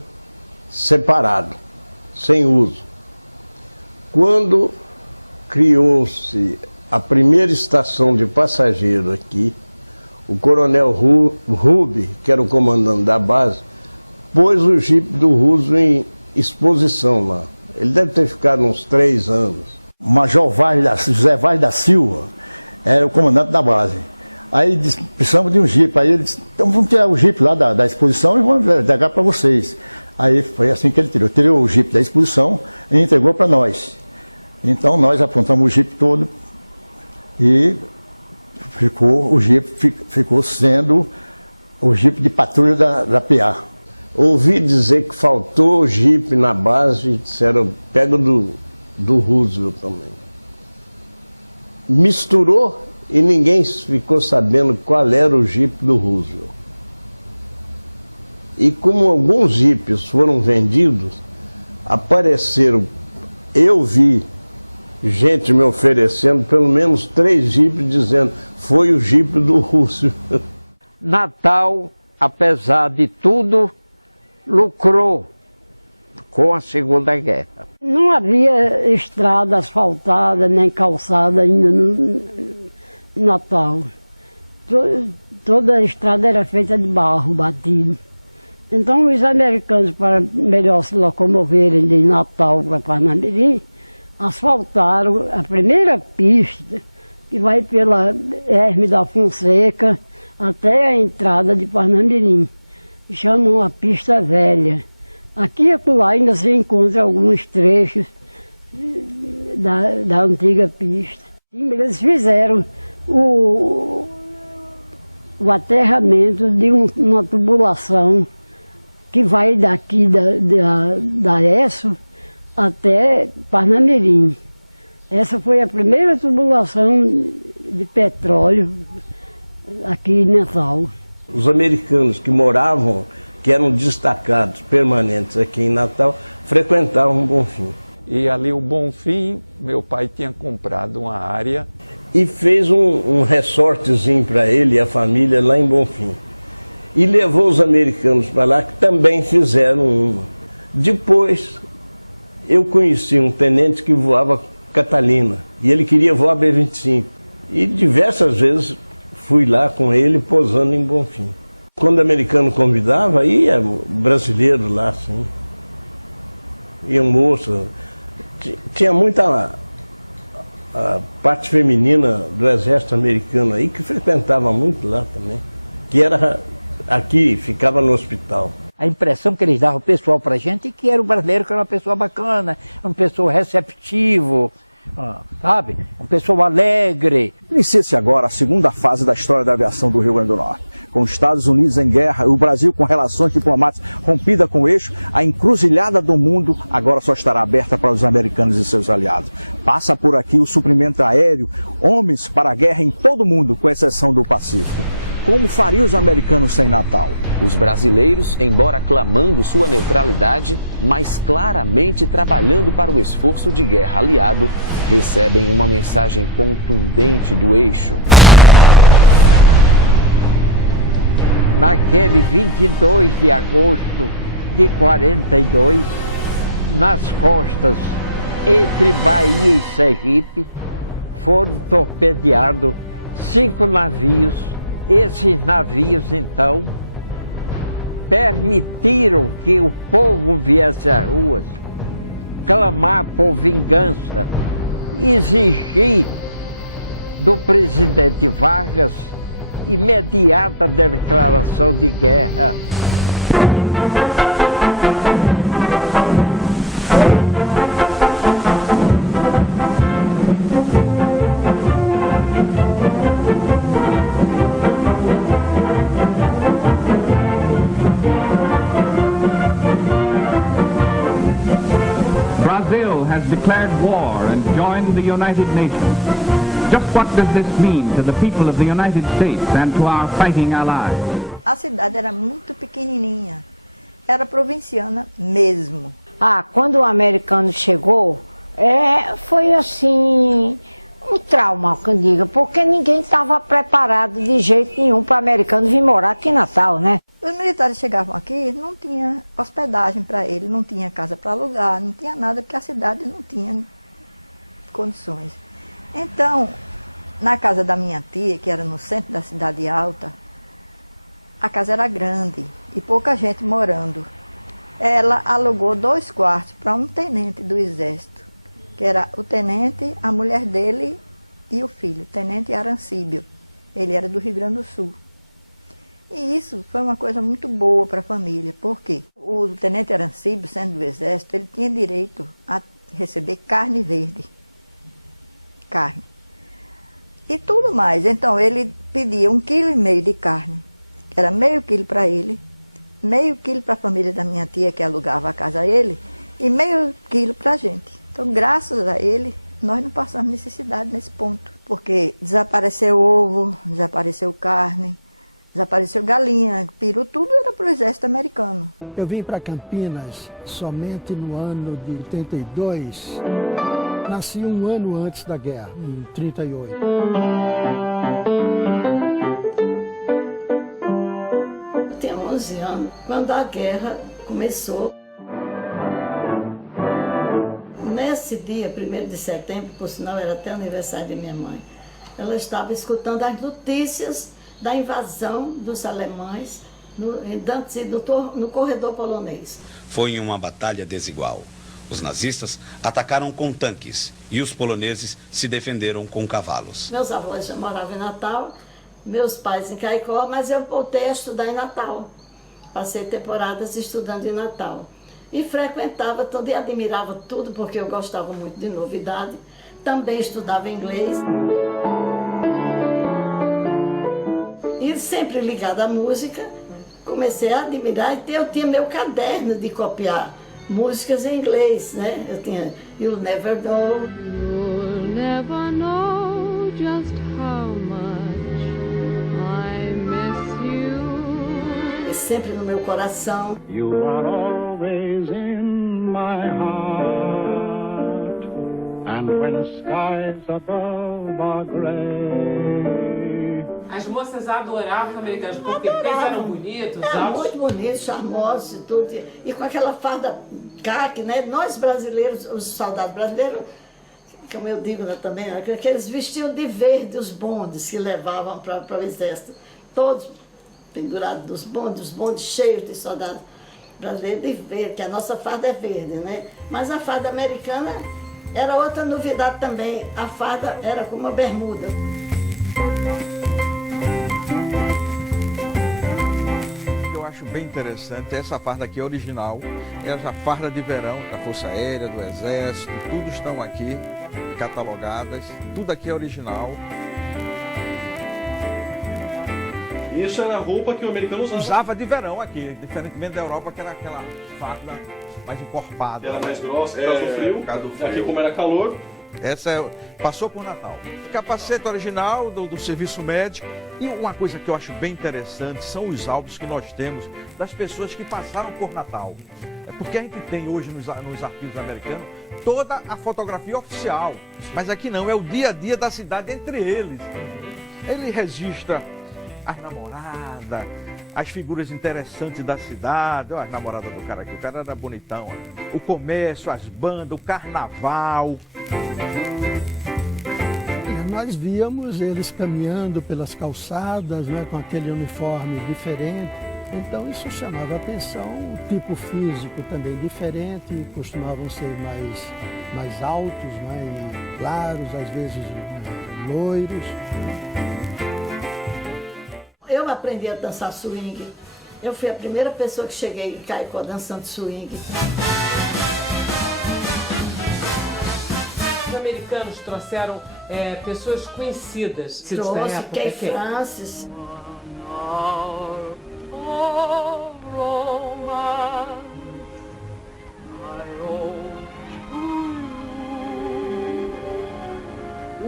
separado, sem uso. Quando criou-se a primeira estação de passageiro aqui, o coronel Ruby, que era o comandante da base, pôs o Jeep do Roosevelt em exposição lá. Ele deve ter ficado uns 3 anos. O Major José Vaz da Silva era o comandante da base. Aí disse, precisamos de um Jeep. Aí ele disse, então vamos tirar o Jeep lá da exposição e vamos entregar para vocês. Aí foi assim que ele tirou. Tirou o Jeep da exposição e entregou para nós. Então nós apontamos o Jeep todo e o Jeep ficou sendo o Jeep de patrulha da PA. Ouvi dizer que faltou o Jeep na base e disseram, pega do Roosevelt também. Misturou e ninguém ficou sabendo qual era o Jeep do Roosevelt. E como alguns Jeeps foram vendidos, apareceram, eu vi gente me oferecendo pelo menos 3 Jeeps dizendo, foi o Jeep do Roosevelt. Natal, apesar de tudo, lucrou com a Segunda Guerra. Não havia estrada asfaltada, nem calçada ainda no Natal. Toda a estrada era feita de barro batido. Então os americanos, para melhor se locomoverem de Natal para Parnamirim, asfaltaram a primeira pista, que vai pela Hermes da Fonseca até a entrada de Parnamirim. Chamam a Pista Velha. Aqui e acolá ainda se encontra alguns trechos da antiga pista. Eles fizeram o aterramento de uma tubulação que vai daqui da ESSO até Parnamirim. Essa foi a primeira tubulação de petróleo aqui em Natal. Os americanos que moravam, que eram destacados, permanentes aqui em Natal, frequentavam o Bonfim. E ali o Bonfim, meu pai tinha comprado uma área. E fez um resortezinho para ele e a família lá em Bonfim. E levou os americanos para lá, que também fizeram uma. Depois, eu conheci um tenente que voava Catalina, e ele queria voar B-25. E diversas vezes fui lá com ele, posando em Bonfim. Quando o americano convidava, ia brasileiro lá, assim. Ia moço. Tinha muita a parte feminina do exército americano aí, que frequentava muito lá também. Que era aqui, ficava no hospital. A impressão que eles davam o pessoal pra gente é que era o brasileiro, que era uma pessoa bacana, uma pessoa receptivo, sabe? Uma pessoa alegre. Inicia-se agora a segunda fase da história da aviação do Rio Grande do Norte. Com os Estados Unidos em guerra, o Brasil com relações diplomáticas rompidas com o eixo, a encruzilhada do mundo agora só estará aberta para os americanos e seus aliados. Passa por aqui o suprimento aéreo, homens para a guerra em todo o mundo, com exceção do Pacífico. Como fariam os americanos sem Natal? Os brasileiros, embora clamando sua neutralidade, mas claramente trabalhando para o esforço de guerra aliado, recebem uma mensagem contundente do eixo. Naquele 22 de agosto de 42, nas costas entre Bahia e Sergipe, foram torpedeados 5 navios. Esses navios, então, permitiram que o povo viesse às ruas, clamar por vingança, exigir do presidente Vargas imediata declaração de guerra. Brazil has declared war and joined the United Nations. Just what does this mean to the people of the United States and to our fighting allies? A cidade era muito pequenininha era provinciana mesmo. Ah, quando o americano chegou, foi assim, um trauma, que eu diga, porque ninguém estava preparado de jeito nenhum para o americano vir morar aqui em Natal, né? Os militares chegavam aqui, não tinha hospedagem para eles, não tinha casa para alugar, não tinha nada, porque a cidade não tinha condições. Então, na casa da minha tia, que era no centro da cidade alta, a casa era grande e pouca gente morando. Ela alugou 2 quartos para um tenente do exército, que era o tenente, a mulher dele e o filho, o tenente Arancíbio. Ele era do Rio Grande do Sul. E isso foi uma coisa muito boa para a família. Por quê? O tenente Arancíbio, sendo do exército, ele tinha direito a receber carne verde. Carne. E tudo mais. Então ele pedia 1,5 kg de carne, que era meio quilo para ele, meio quilo para a família da minha tia, que alugava a casa a ele, e meio quilo para a gente. Então, graças a ele, nós não passamos necessidade nesse ponto, porque desapareceu ovo, desapareceu carne, desapareceu galinha, peru, tudo era para o exército americano. Eu vim para Campinas somente no ano de 82, nasci um ano antes da guerra, em 38. Eu tinha 11 anos, quando a guerra começou. Nesse dia, 1º de setembro, por sinal era até aniversário de minha mãe, ela estava escutando as notícias da invasão dos alemães no corredor polonês. Foi em uma batalha desigual. Os nazistas atacaram com tanques e os poloneses se defenderam com cavalos. Meus avós já moravam em Natal, meus pais em Caicó, mas eu voltei a estudar em Natal. Passei temporadas estudando em Natal. E frequentava tudo e admirava tudo, porque eu gostava muito de novidade. Também estudava inglês. E sempre ligada à música, comecei a admirar. E eu tinha meu caderno de copiar músicas em inglês, né? Eu tinha You'll Never Know. You'll never know just how much I miss you. E sempre no meu coração. You are always in my heart, and when skies above are gray. As moças adoravam os americanos, porque eles eram bonitos, altos. Muito bonitos, charmosos e tudo. E com aquela farda caque, né? Nós brasileiros, os soldados brasileiros, como eu digo, né, também, que eles vestiam de verde os bondes que levavam para o exército. Todos pendurados dos bondes, os bondes cheios de soldados brasileiros de verde, que a nossa farda é verde, né? Mas a farda americana era outra novidade também. A farda era como uma bermuda. Eu acho bem interessante, essa farda aqui é original, é a farda de verão da Força Aérea, do Exército, tudo estão aqui catalogadas, tudo aqui é original. Isso era a roupa que o americano usava? Usava de verão aqui, diferentemente da Europa, que era aquela farda mais encorpada. Era mais grossa, por causa do frio. Por causa do frio. Aqui, como era calor. Essa passou por Natal. Capacete original do serviço médico. E uma coisa que eu acho bem interessante são os álbuns que nós temos das pessoas que passaram por Natal. É porque a gente tem hoje nos arquivos americanos toda a fotografia oficial. Mas aqui não, é o dia a dia da cidade entre eles. Ele registra as namoradas, as figuras interessantes da cidade. Olha as namoradas do cara aqui, o cara era bonitão. Olha. O comércio, as bandas, o carnaval. Nós víamos eles caminhando pelas calçadas, né, com aquele uniforme diferente. Então isso chamava atenção, o tipo físico também diferente, costumavam ser mais altos, né, e claros, às vezes loiros. Eu aprendi a dançar swing. Eu fui a primeira pessoa que cheguei em Caicó dançando swing. Os americanos trouxeram pessoas conhecidas. Trouxe Kay Francis.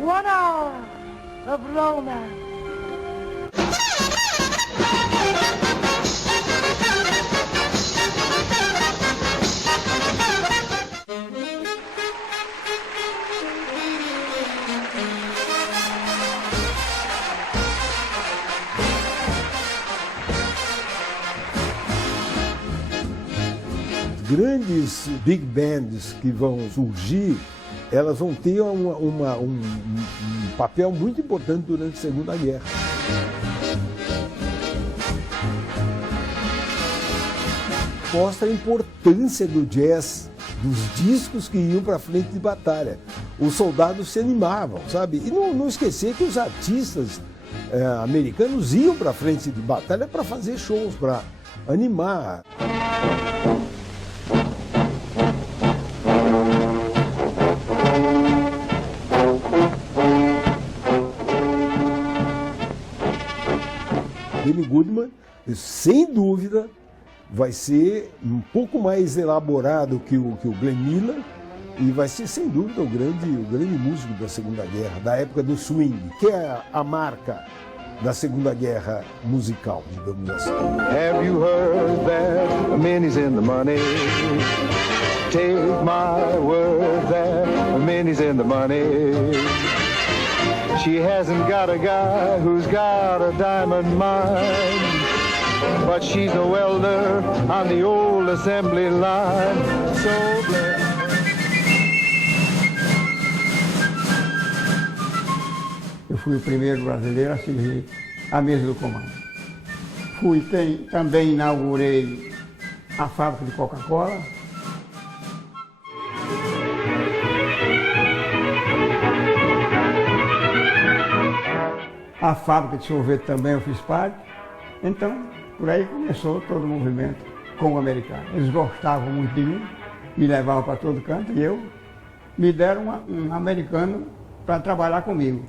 One hour of romance. grandes big bands que vão surgir, elas vão ter um papel muito importante durante a Segunda Guerra. Mostra a importância do jazz, dos discos que iam para frente de batalha. Os soldados se animavam, sabe? E não esquecer que os artistas americanos iam para frente de batalha para fazer shows, para animar. Benny Goodman, sem dúvida, vai ser um pouco mais elaborado que o Glenn Miller e vai ser, sem dúvida, o grande músico da Segunda Guerra, da época do swing, que é a marca da Segunda Guerra musical, digamos assim. Have you heard that Minnie's in the money? Take my word that Minnie's in the money. She hasn't got a guy who's got a diamond mine, but she's a welder on the old assembly line. So glad. Eu fui o primeiro brasileiro a servir a mesa do comando. Também inaugurei a fábrica de Coca-Cola. A fábrica de sorvete também eu fiz parte. Então, por aí começou todo o movimento congo-americano. Eles gostavam muito de mim, me levavam para todo canto e me deram um americano para trabalhar comigo.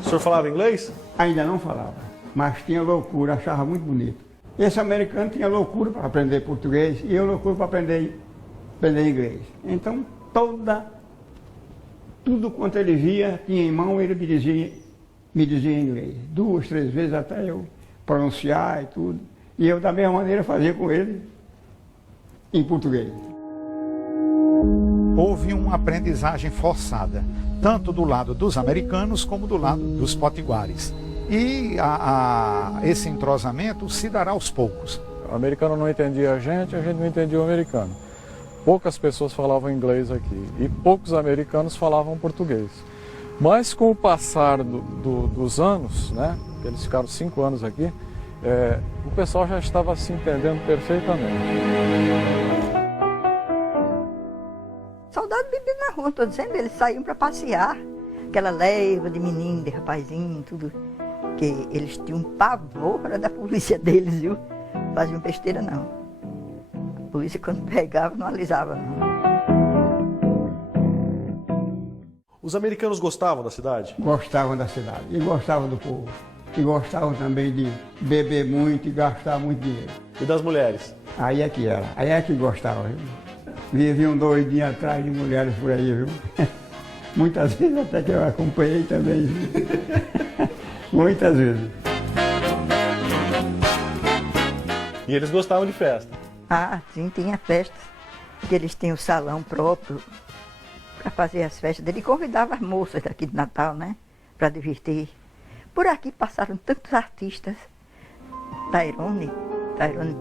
O senhor falava inglês? Ainda não falava, mas tinha loucura, achava muito bonito. Esse americano tinha loucura para aprender português e eu loucura para aprender inglês. Então, tudo quanto ele via, tinha em mão, ele me dizia em inglês. 2, 3 vezes até eu pronunciar e tudo. E eu, da mesma maneira, fazia com ele em português. Houve uma aprendizagem forçada, tanto do lado dos americanos como do lado dos potiguares. E esse entrosamento se dará aos poucos. O americano não entendia a gente não entendia o americano. Poucas pessoas falavam inglês aqui e poucos americanos falavam português. Mas com o passar dos anos, né, eles ficaram 5 anos aqui, o pessoal já estava se entendendo perfeitamente. Soldado bebia na rua, estou dizendo, eles saíam para passear. Aquela leva de menino, de rapazinho, tudo. Que eles tinham um pavor da polícia deles, viu? Faziam besteira não. A polícia quando pegava não alisava não. Os americanos gostavam da cidade? Gostavam da cidade e gostavam do povo. E gostavam também de beber muito e gastar muito dinheiro. E das mulheres? Aí é que era, aí é que gostavam, viu? Viviam doidinhos atrás de mulheres por aí, viu? Muitas vezes até que eu acompanhei também. Muitas vezes. E eles gostavam de festa? Ah, sim, tinha festas. Que eles tinham o salão próprio para fazer as festas dele. E convidava as moças daqui de Natal, né? Para divertir. Por aqui passaram tantos artistas. Tyrone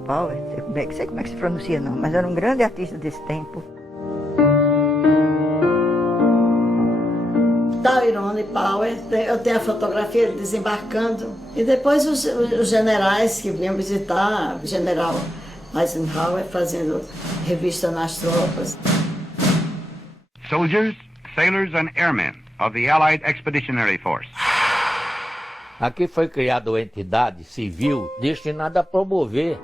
Power, sei como é que se pronuncia não, mas era um grande artista desse tempo. Tyrone Power, eu tenho a fotografia ele desembarcando. E depois os generais que vinham visitar, o general Eisenhower fazendo revista nas tropas. Soldiers, sailors and airmen of the Allied Expeditionary Force. Aqui foi criada uma entidade civil destinada a promover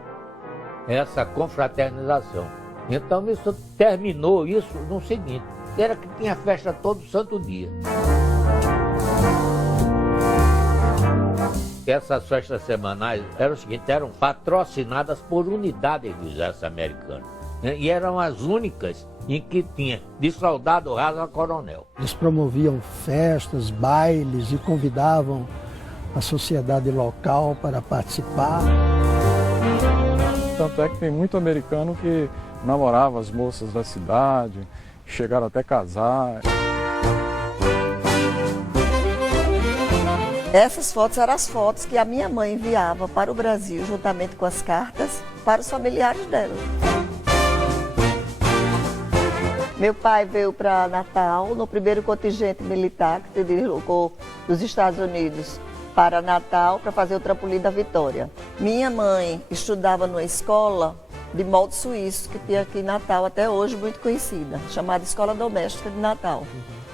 essa confraternização. Então isso terminou no seguinte, era que tinha festa todo santo dia. Essas festas semanais eram o seguinte, eram patrocinadas por unidades do exército americano. E eram as únicas em que tinha de soldado raso a coronel. Eles promoviam festas, bailes e convidavam a sociedade local para participar. Tanto é que tem muito americano que namorava as moças da cidade, chegaram até casar. Essas fotos eram as fotos que a minha mãe enviava para o Brasil, juntamente com as cartas, para os familiares dela. Meu pai veio para Natal no primeiro contingente militar que se deslocou dos Estados Unidos para Natal para fazer o trampolim da Vitória. Minha mãe estudava numa escola de molde suíço que tem aqui em Natal até hoje, muito conhecida, chamada Escola Doméstica de Natal.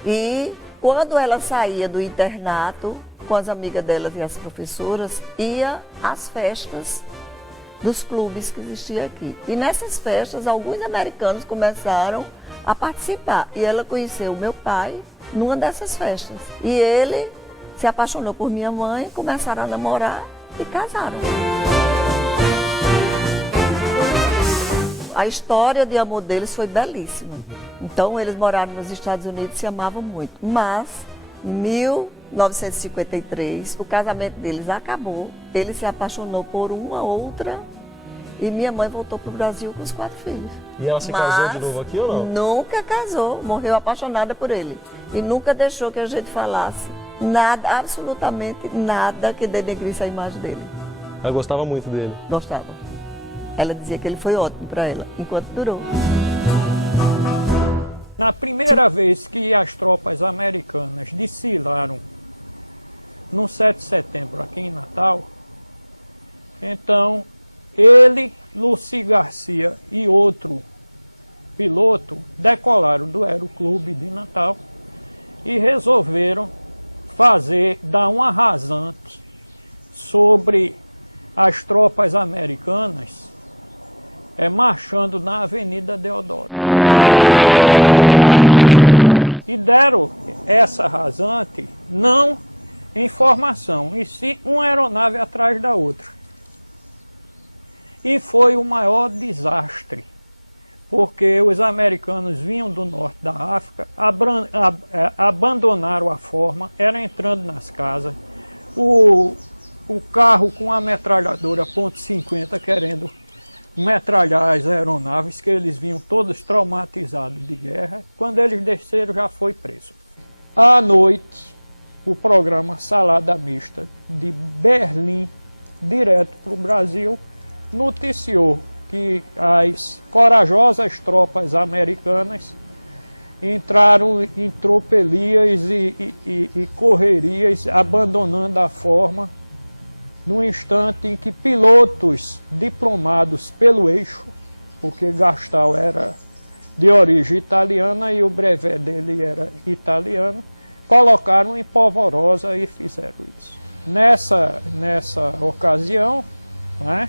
E quando ela saía do internato, com as amigas delas e as professoras, ia às festas dos clubes que existiam aqui. E nessas festas, alguns americanos começaram a participar. E ela conheceu o meu pai numa dessas festas. E ele se apaixonou por minha mãe, começaram a namorar e casaram. A história de amor deles foi belíssima. Então, eles moraram nos Estados Unidos e se amavam muito. Mas, em 1953, o casamento deles acabou. Ele se apaixonou por uma outra e minha mãe voltou para o Brasil com os 4 filhos. E ela se casou de novo aqui ou não? Nunca casou, morreu apaixonada por ele. E nunca deixou que a gente falasse nada, absolutamente nada que denegrisse a imagem dele. Ela gostava muito dele? Gostava. Ela dizia que ele foi ótimo para ela, enquanto durou. Na primeira vez que as tropas americanas desfilaram no 7 de setembro aqui em Natal, então ele, Luci Garcia e outro piloto decolaram do Aeroclube de Natal e resolveram dar uma rasante sobre as tropas americanas marchando na Avenida Deodoro. E deram essa rasante não em formação, e sim uma aeronave atrás da outra. E foi o maior desastre, porque os americanos vinham do norte da África, abandonaram a forma, eram entrando nas casas, o carro com a metralhadora .50 querendo metralhar as aeronaves, que eles vinham todos traumatizados de guerra. Quando eles desceram, já foi preso. À noite, o programa Salada Mista de Berlim, direto para o Brasil, noticiou que as corajosas tropas americanas entraram em tropelias e correrias, abandonando a forma, no instante em que pilotos diplomados pelo eixo, porque Gastal era de origem italiana e o brevet dele era italiano, colocaram em polvorosa e fizeram isso. Nessa ocasião, né,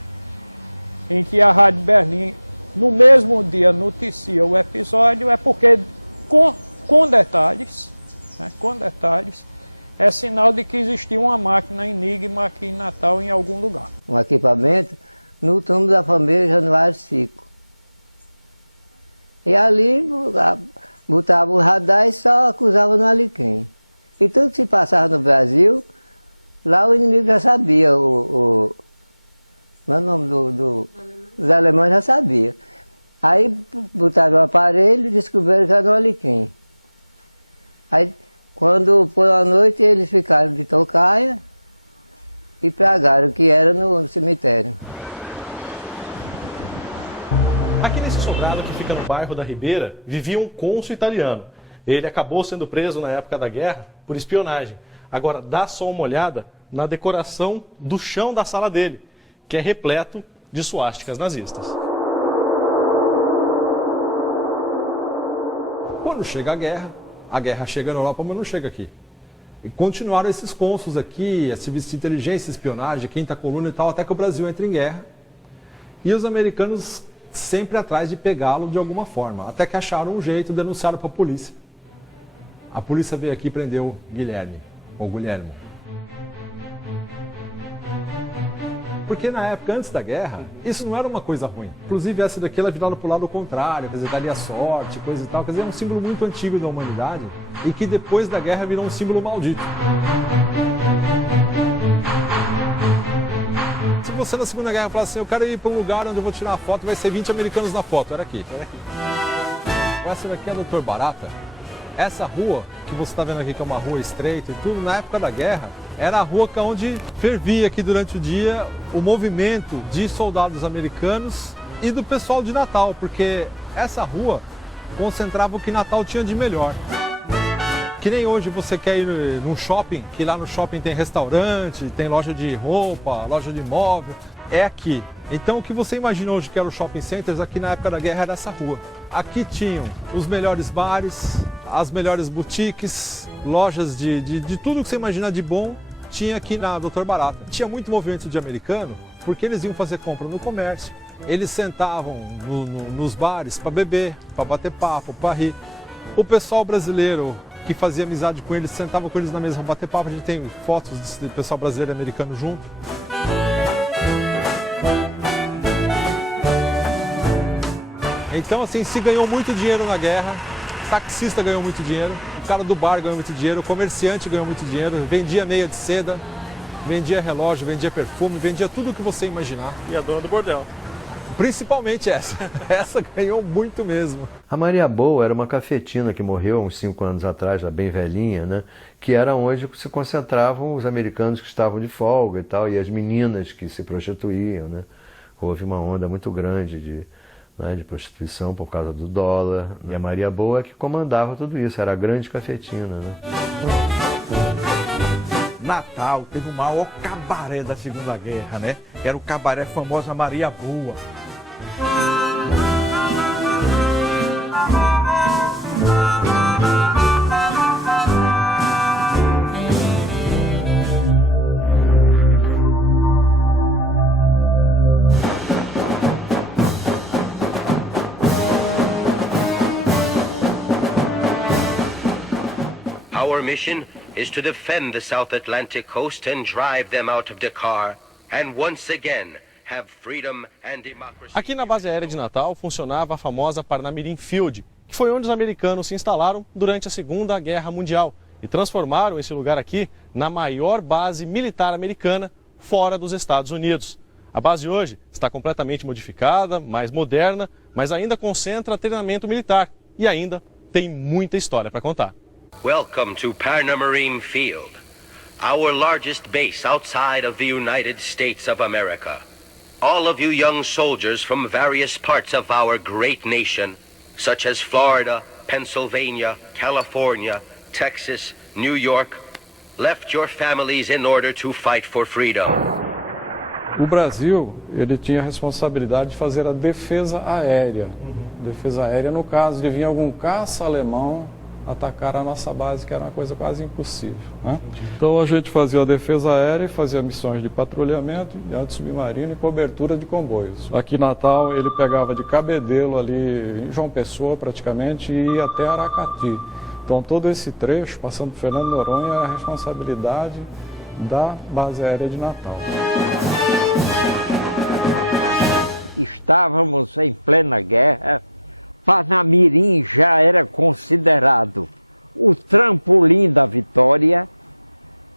em que a Rádio Berlim, no mesmo dia, noticia o episódio, é porque, com detalhes, é sinal de que existia uma máquina Enigma aqui em Natal, em algum lugar. Um equipamento no túmulo da família Januário Cico. E ali botava o radar e só acusava no Alecrim. E tudo que se passava no Brasil, lá o inimigo já sabia, o nome dos alemães já sabia. Aí botaram o aparelho e descobriram que era no Alecrim. Aí, quando foi à noite, eles ficaram de tocaia e pregaram que era no cemitério. Aqui nesse sobrado que fica no bairro da Ribeira, vivia um cônsul italiano. Ele acabou sendo preso na época da guerra por espionagem. Agora, dá só uma olhada na decoração do chão da sala dele, que é repleto de suásticas nazistas. Quando chega a guerra chega na Europa, mas não chega aqui. E continuaram esses cônsuls aqui, a serviço de inteligência, espionagem, quinta coluna e tal, até que o Brasil entra em guerra. E os americanos sempre atrás de pegá-lo de alguma forma, até que acharam um jeito, denunciaram para a polícia. A polícia veio aqui e prendeu Guilherme. Porque na época, antes da guerra, isso não era uma coisa ruim. Inclusive essa daqui, ela virava para o lado contrário, quer dizer, daria sorte, coisa e tal. Quer dizer, é um símbolo muito antigo da humanidade e que depois da guerra virou um símbolo maldito. Se você na Segunda Guerra falasse assim, eu quero ir para um lugar onde eu vou tirar uma foto, vai ser 20 americanos na foto, era aqui. Essa daqui é a Dr. Barata. Essa rua que você está vendo aqui, que é uma rua estreita e tudo, na época da guerra, era a rua onde fervia aqui durante o dia o movimento de soldados americanos e do pessoal de Natal, porque essa rua concentrava o que Natal tinha de melhor. Que nem hoje você quer ir num shopping, que lá no shopping tem restaurante, tem loja de roupa, loja de móvel, é aqui. Então o que você imagina hoje que era o shopping centers, aqui na época da guerra era essa rua. Aqui tinham os melhores bares, as melhores boutiques, lojas de tudo que você imaginar de bom, tinha aqui na Doutor Barata. Tinha muito movimento de americano, porque eles iam fazer compra no comércio, eles sentavam nos bares para beber, para bater papo, para rir. O pessoal brasileiro que fazia amizade com eles, sentava com eles na mesa para bater papo, a gente tem fotos do pessoal brasileiro e americano junto. Então, assim, se ganhou muito dinheiro na guerra, taxista ganhou muito dinheiro, o cara do bar ganhou muito dinheiro, o comerciante ganhou muito dinheiro, vendia meia de seda, vendia relógio, vendia perfume, vendia tudo o que você imaginar. E a dona do bordel. Principalmente essa. Essa ganhou muito mesmo. A Maria Boa era uma cafetina que morreu uns 5 anos atrás, já bem velhinha, né? Que era onde se concentravam os americanos que estavam de folga e tal, e as meninas que se prostituíam, né? Houve uma onda muito grande de prostituição por causa do dólar. E a Maria Boa é que comandava tudo isso, era a grande cafetina, né? Natal teve o maior cabaré da Segunda Guerra, né? Era o cabaré famosa Maria Boa. Our mission is to defend the South Atlantic coast and drive them out of Dakar, and once again have freedom and democracy. Aqui na base aérea de Natal funcionava a famosa Parnamirim Field, que foi onde os americanos se instalaram durante a Segunda Guerra Mundial e transformaram esse lugar aqui na maior base militar americana fora dos Estados Unidos. A base hoje está completamente modificada, mais moderna, mas ainda concentra treinamento militar e ainda tem muita história para contar. Welcome to Parnamirim Field, our largest base outside of the United States of America. All of you young soldiers from various parts of our great nation, such as Florida, Pennsylvania, California, Texas, New York, left your families in order to fight for freedom. O Brasil, ele tinha a responsabilidade de fazer a defesa aérea. Defesa aérea, no caso de vir algum caça alemão atacar a nossa base, que era uma coisa quase impossível, né? Então a gente fazia a defesa aérea e fazia missões de patrulhamento, de antissubmarino e cobertura de comboios. Aqui em Natal ele pegava de Cabedelo ali em João Pessoa praticamente e ia até Aracati. Então todo esse trecho, passando por Fernando Noronha, era a responsabilidade da base aérea de Natal. Estávamos em plena guerra. Parnamirim já era considerado o trampolim da vitória,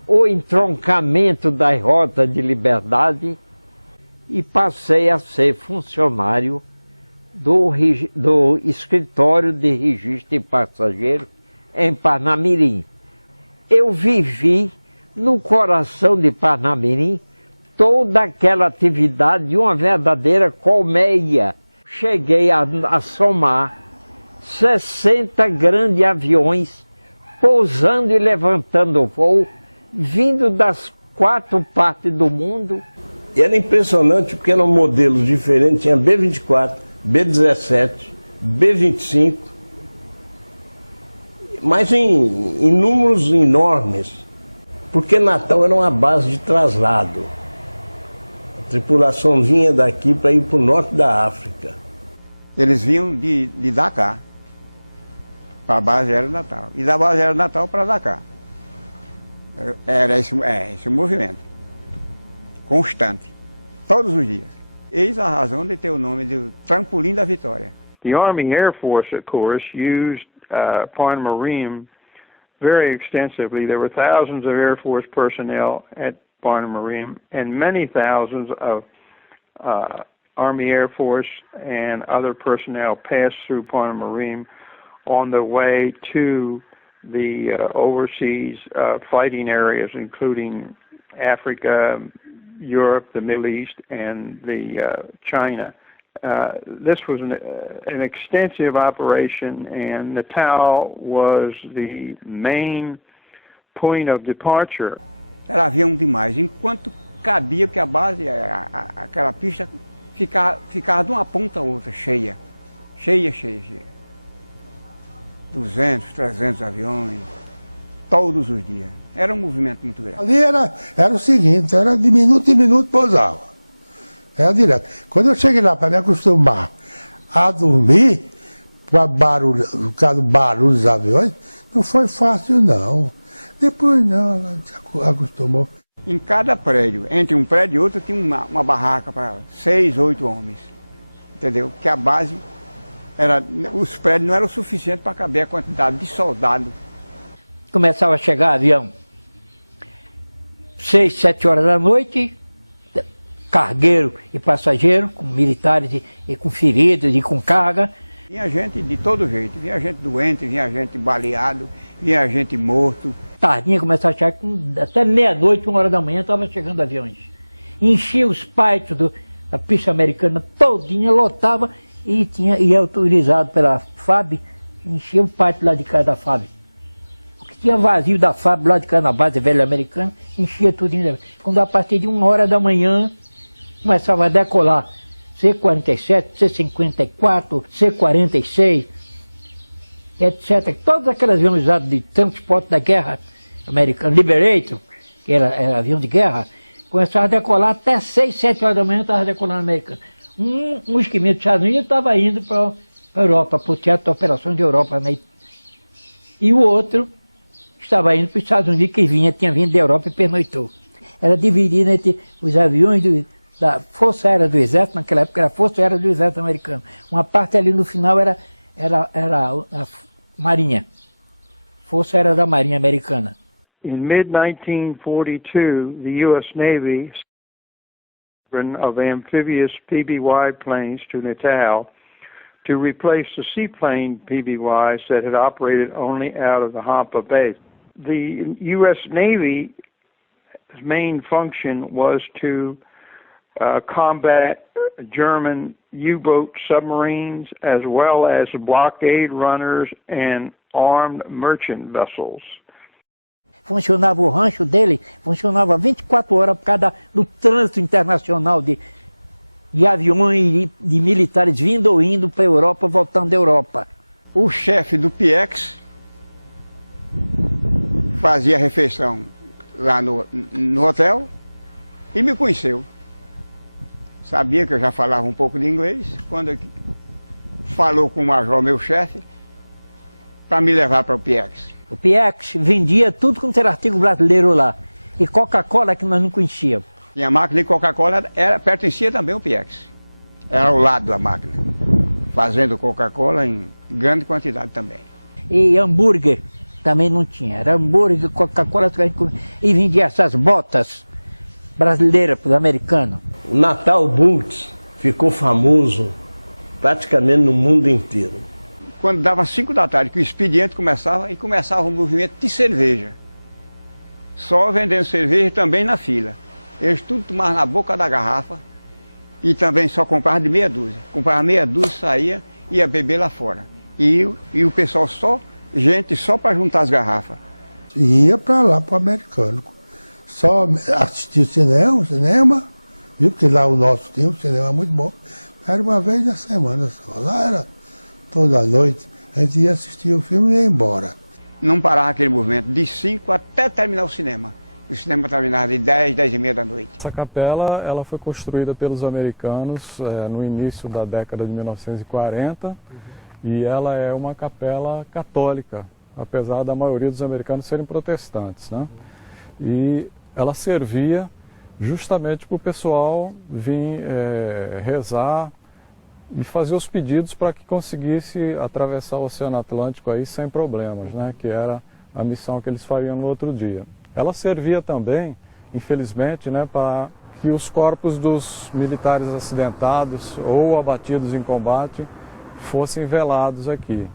o entroncamento da Rota de Liberdade, e passei a ser funcionário do escritório de registro de passageiros em Parnamirim. Eu vivi no coração de Parnamirim toda aquela atividade de uma verdadeira colmeia. Cheguei a somar 60 grandes aviões pousando e levantando voo, vindo das 4 partes do mundo. E era impressionante porque eram modelos diferentes, tinha B-24, B-17, B-25, mas em números enormes, porque Natal era uma base de traslado. A tripulação vinha daqui para ir para o norte da África. Eles vinham de Dakar para a base aérea de Natal, e da base aérea de Natal para Dakar. Era esse movimento, constante, todos os dias. Eis a razão de ter o nome de Trampolim da Vitória. The Army Air Force, of course, used Parnamirim very extensively. There were thousands of Air Force personnel at Parnamirim, and many thousands of Army Air Force and other personnel passed through Parnamirim on their way to the overseas fighting areas, including Africa, Europe, the Middle East, and the China. This was an extensive operation, and Natal was the main point of departure. Era avião demais, enquanto cabia, porque a base, aquela pista, ficava de uma ponta a outra, cheia. 200, 300 aviões, todos os dias. Era um movimento muito grande. Ali era o seguinte, era de minuto em minuto pousava. Era direto. Quando eu cheguei lá para me acostumar a dormir, por causa do barulho dos aviões, não foi fácil não. Depois não, a gente acostumou. Em cada prédio, entre um prédio e outro, tinha uma barraca para 6, 8 homens. Entendeu? Porque a base, os prédios não eram suficientes para caber a quantidade de soldados. Começava a chegar avião 6, 7 horas da noite, cargueiro e passageiro, com militares e com feridos e com carga. Vinha gente de todo jeito, vinha gente doente, vinha gente baleado, vinha gente morto. Tardinha começava a chegar, até meia-noite, 1 hora da manhã, estava chegando aviões. Enchia os pátios da pista americana todinha, lotava e é autorizado pela FAB, enchia o pátio lá de cá da FAB. O que tinha vazio da FAB lá de cá na base velha americana, enchia tudo. Quando a partir de 1 hora da manhã, começava a decolar C-47, C-54, C-46, etc. Todos aqueles aviões usados de transporte da guerra americana, Liberator, que era avião de guerra, começava a decolar até 6, 7 horas da manhã, estava decolando americano. Um esquimito dos Estados Unidos estava indo para a Europa, para o Teatro de Operações de Europa, né? E o outro estava indo para os Estados Unidos, que tinha vindo da Europa e pernoitou. Era dividido entre os aviões da Força Aérea do Exército, naquela época era a Força Aérea do Exército americano. Uma parte ali no final era a Marinha, Força Aérea da Marinha americana. In mid-1942, the U.S. Navy of amphibious PBY planes to Natal to replace the seaplane PBYs that had operated only out of the Hampa base. The U.S. Navy's main function was to combat German U-boat submarines as well as blockade runners and armed merchant vessels. Funcionava o rancho dele, funcionava 24 horas por causa do trânsito internacional de aviões e de militares vindo ou indo para a Europa, voltando da Europa. O chefe do PX fazia refeição lá no hotel e me conheceu. Sabia que eu já falava um pouco de inglês, quando falou com o major, meu chefe, para me levar para o PX. O PX vendia tudo quanto era artigo brasileiro lá. E Coca-Cola que nós não conhecíamos. E a máquina de Coca-Cola pertencia também ao PX. Era ao lado da máquina. Fazendo Coca-Cola em grande quantidade também. E hambúrguer também não tinha. Era hambúrguer, Coca-Cola, e vendia essas botas brasileiras para os americanos. O Natal Boots ficou famoso praticamente no mundo inteiro. Quando dava 5 da tarde, que o expediente começava o movimento de cerveja. Só vendendo cerveja também na fila. Eles tudo tomavam na boca da garrafa e também só compravam de meia dúzia. Comprava meia dúzia, saía e ia beber lá fora. E o pessoal gente só para juntar as garrafas. Ia para lá, para o americano. Só assistia o cinema, viu? Porque lá o nosso tinha um cinema muito bom. Era uma vez na semana só. Lá era toda noite. A gente ia assistir o filme e ia embora. Não parava aquele movimento de 5 até terminar o cinema. O cinema terminava de 10, 10 e meia da noite. Essa capela ela foi construída pelos americanos no início da década de 1940 e ela é uma capela católica, apesar da maioria dos americanos serem protestantes, né? E ela servia justamente para o pessoal vir rezar e fazer os pedidos para que conseguisse atravessar o Oceano Atlântico aí sem problemas, né? Que era a missão que eles fariam no outro dia. Ela servia também, infelizmente, né, para que os corpos dos militares acidentados ou abatidos em combate fossem velados aqui.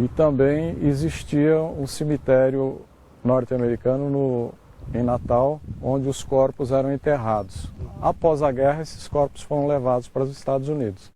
E também existia um cemitério norte-americano em Natal, onde os corpos eram enterrados. Após a guerra, esses corpos foram levados para os Estados Unidos.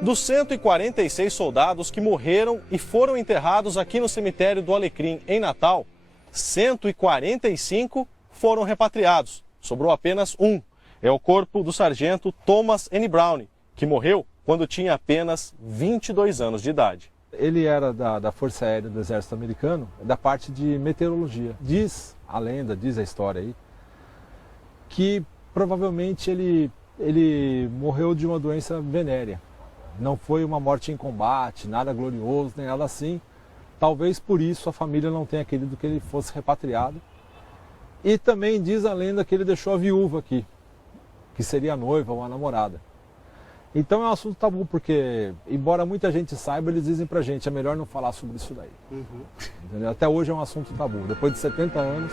Dos 146 soldados que morreram e foram enterrados aqui no cemitério do Alecrim, em Natal, 145 foram repatriados. Sobrou apenas um. É o corpo do sargento Thomas N. Brown, que morreu quando tinha apenas 22 anos de idade. Ele era da Força Aérea do Exército Americano, da parte de meteorologia. Diz a lenda, diz a história aí, que provavelmente ele morreu de uma doença venérea. Não foi uma morte em combate, nada glorioso, nem nada assim. Talvez por isso a família não tenha querido que ele fosse repatriado. E também diz a lenda que ele deixou a viúva aqui, que seria a noiva ou a namorada. Então é um assunto tabu, porque, embora muita gente saiba, eles dizem pra gente, é melhor não falar sobre isso daí. Entendeu? Até hoje é um assunto tabu. Depois de 70 anos...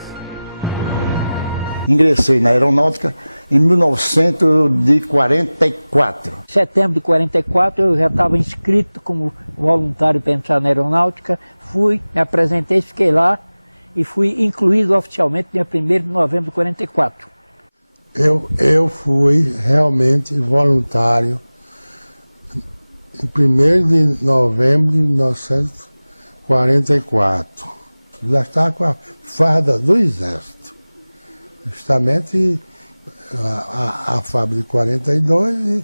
Ingressei na aeronáutica em 1944. Em setembro de 44 eu já estava inscrito como voluntário para entrar na aeronáutica, fui, me apresentei, fiquei lá e fui incluído oficialmente dia 1º de novembro de 44. Eu fui realmente voluntário em 1º de novembro de 1944. Já estava com a farda do Exército. Justamente a fábrica de 42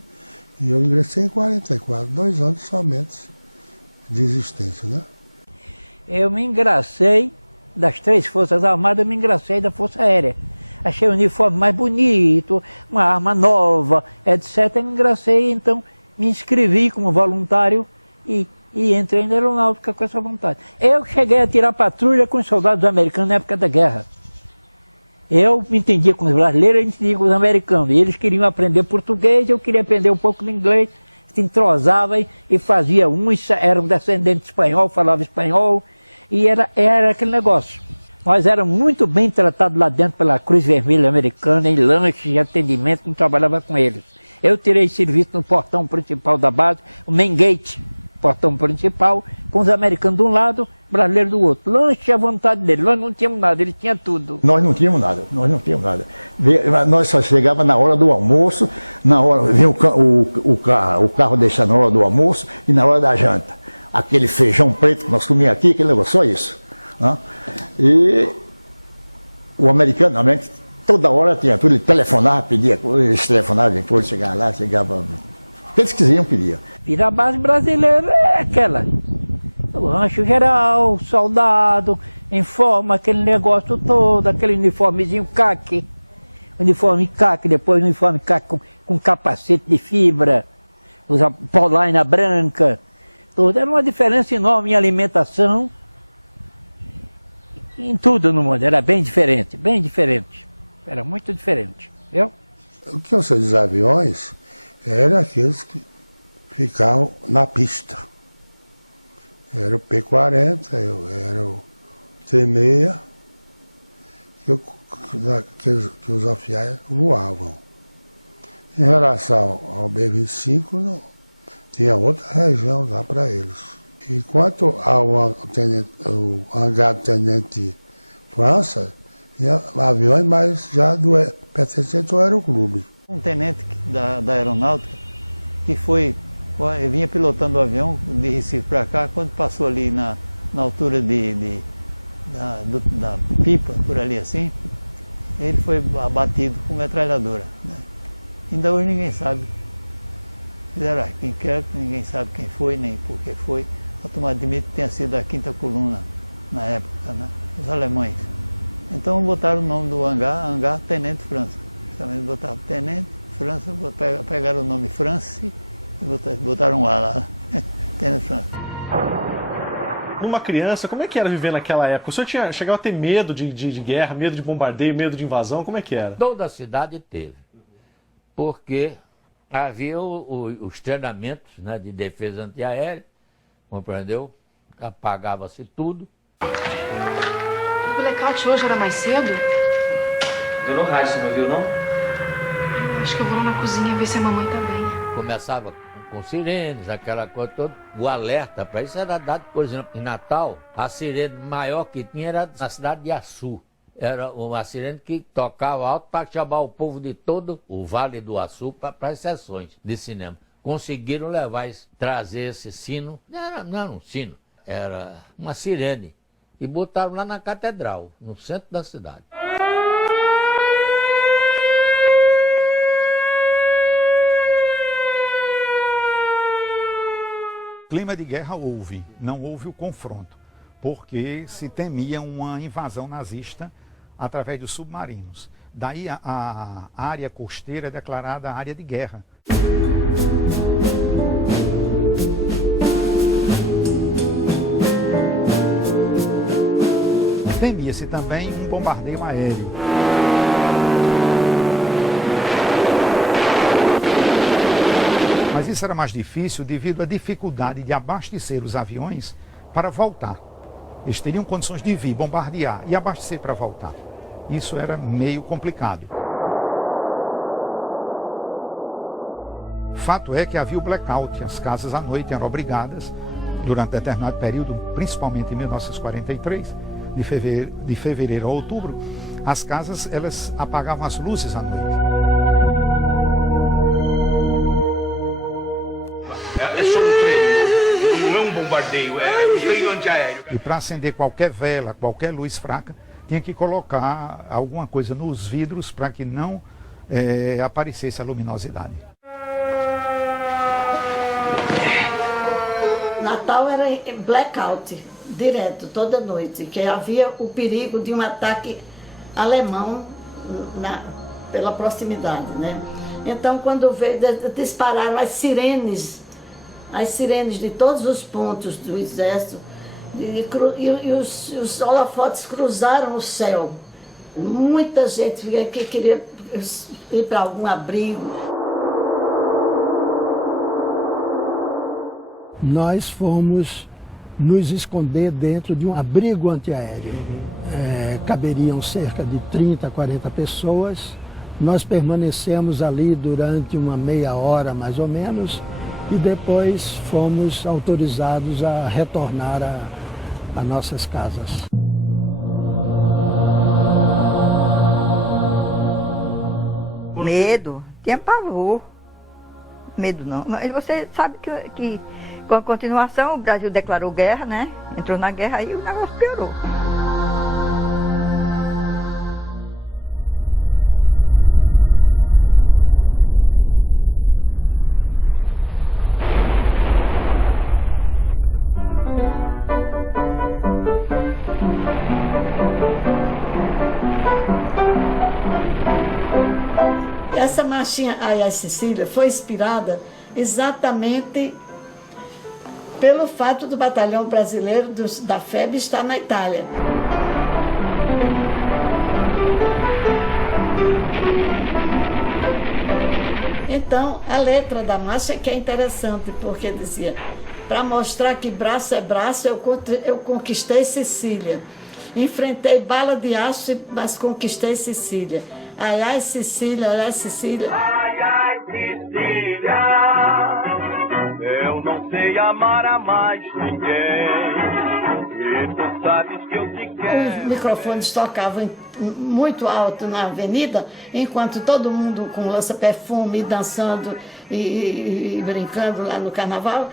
e eu ingressei em 44, 2 anos somente de existência, né? Eu me engracei das 3 Forças Armadas, eu me engracei da Força Aérea. Achei o uniforme mais bonito, uma arma nova, etc. Eu me engracei, então me inscrevi como voluntário e entrei na aeronáutica com essa vontade. Eu cheguei a tirar patrulha com os soldados americanos na época da guerra. Eu me entendia com os brasileiros, eu entendia com os americanos. E eles queriam aprender português, eu queria aprender um pouco de inglês. Se entrosava e fazia uns eram descendentes de espanhol, falavam espanhol. E era aquele negócio. Nós éramos muito bem tratados lá dentro pela Cruz Vermelha Americana, em lanche de atendimento, que trabalhava com eles. Eu tirei serviço no portão principal da base, o main gate, portão principal, com os americanos de um lado, brasileiro do outro. Lanche à vontade dele, nós não tínhamos nada, ele tinha tudo. Nós não tínhamos nada. Nós só chegava na hora do almoço, na hora, vinha o carro deixar na hora do almoço e na hora da janta. Aquele feijão preto que nós comíamos aqui, aquele negócio, só isso. Né? E o americano, realmente, toda hora tinha tudo, ele telefonava, pedia, eles telefonavam, depois chegava lá, chegava, o que eles quisiam, pedia. E a base brasileira é aquela, o rancho geral, soldado, em forma, aquele negócio todo, aquele uniformezinho caque, depois uniforme caque com capacete de fibra, usa polaina branca, tudo. Era uma diferença enorme em alimentação, em tudo no mundo, era bem diferente, era muito diferente, viu? O que eu sei dos aviões eram aqueles que ficavam na pista. Era o P-40, era o T-6, que os oficiais voavam. Em relação ao B-25, não, tinha outra região lá para eles. E quanto ao hangar do Tenente França, tinha aviões, mas já pertencente ao aeroclube. Um tenente da aeronáutica que vinha pilotando o avião de Recife para cá, quando passou ali na altura da pipa, por ali assim, ele foi abatido com metralhadora. Né? Ainda hoje ninguém sabe. Fizeram quem quer, ninguém sabe quem foi, nem por que foi. Automaticamente tenha sido a 5ª coluna na época, né? Os alemães. Então botaram o nome do hangar Tenente França. Justamente botaram Tenente França, pegaram o nome France e botaram lá, Tenente França. Numa criança, como é que era viver naquela época? O senhor chegava a ter medo de guerra, medo de bombardeio, medo de invasão? Como é que era? Toda a cidade teve, porque havia os treinamentos, né, de defesa antiaérea, compreendeu? Apagava-se tudo. O blackout hoje era mais cedo? Deu no rádio, você não viu, não? Acho que eu vou lá na cozinha ver se a mamãe tá bem. Começava com sirenes, aquela coisa toda. O alerta para isso era dado, por exemplo, em Natal, a sirene maior que tinha era na cidade de Açu. Era uma sirene que tocava alto para chamar o povo de todo o Vale do Açu para as sessões de cinema. Conseguiram levar, trazer esse sino, não era um sino, era uma sirene, e botaram lá na catedral, no centro da cidade. Clima de guerra houve, não houve o confronto, porque se temia uma invasão nazista através dos submarinos. Daí a área costeira é declarada área de guerra. Temia-se também um bombardeio aéreo. Mas isso era mais difícil devido à dificuldade de abastecer os aviões para voltar. Eles teriam condições de vir, bombardear e abastecer para voltar. Isso era meio complicado. Fato é que havia o blackout, as casas à noite eram obrigadas, durante determinado período, principalmente em 1943, de fevereiro a outubro, as casas elas apagavam as luzes à noite. É só um treino, não é um bombardeio, é um treino antiaéreo. E para acender qualquer vela, qualquer luz fraca, tinha que colocar alguma coisa nos vidros para que não aparecesse a luminosidade. Natal era blackout, direto, toda noite, que havia o perigo de um ataque alemão pela proximidade, né? Então, quando veio, dispararam as sirenes de todos os pontos do exército, e os holofotes cruzaram o céu. Muita gente que queria ir para algum abrigo. Nós fomos nos esconder dentro de um abrigo antiaéreo. Caberiam cerca de 30, 40 pessoas. Nós permanecemos ali durante uma meia hora, mais ou menos, e depois fomos autorizados a retornar a nossas casas. Medo, tinha pavor. Medo não. Mas você sabe que com a continuação o Brasil declarou guerra, né? Entrou na guerra e o negócio piorou. Essa marchinha Ai Sicília foi inspirada exatamente pelo fato do batalhão brasileiro da FEB estar na Itália. Então, a letra da marcha que é interessante, porque dizia, para mostrar que braço é braço, eu conquistei Sicília. Enfrentei bala de aço, mas conquistei Sicília. Ai, ai, Sicília, ai, ai, Sicília. Ai, ai, Sicília, eu não sei amar a mais ninguém, e tu sabes que eu te quero. Os microfones tocavam muito alto na avenida, enquanto todo mundo com lança-perfume, dançando e brincando lá no carnaval,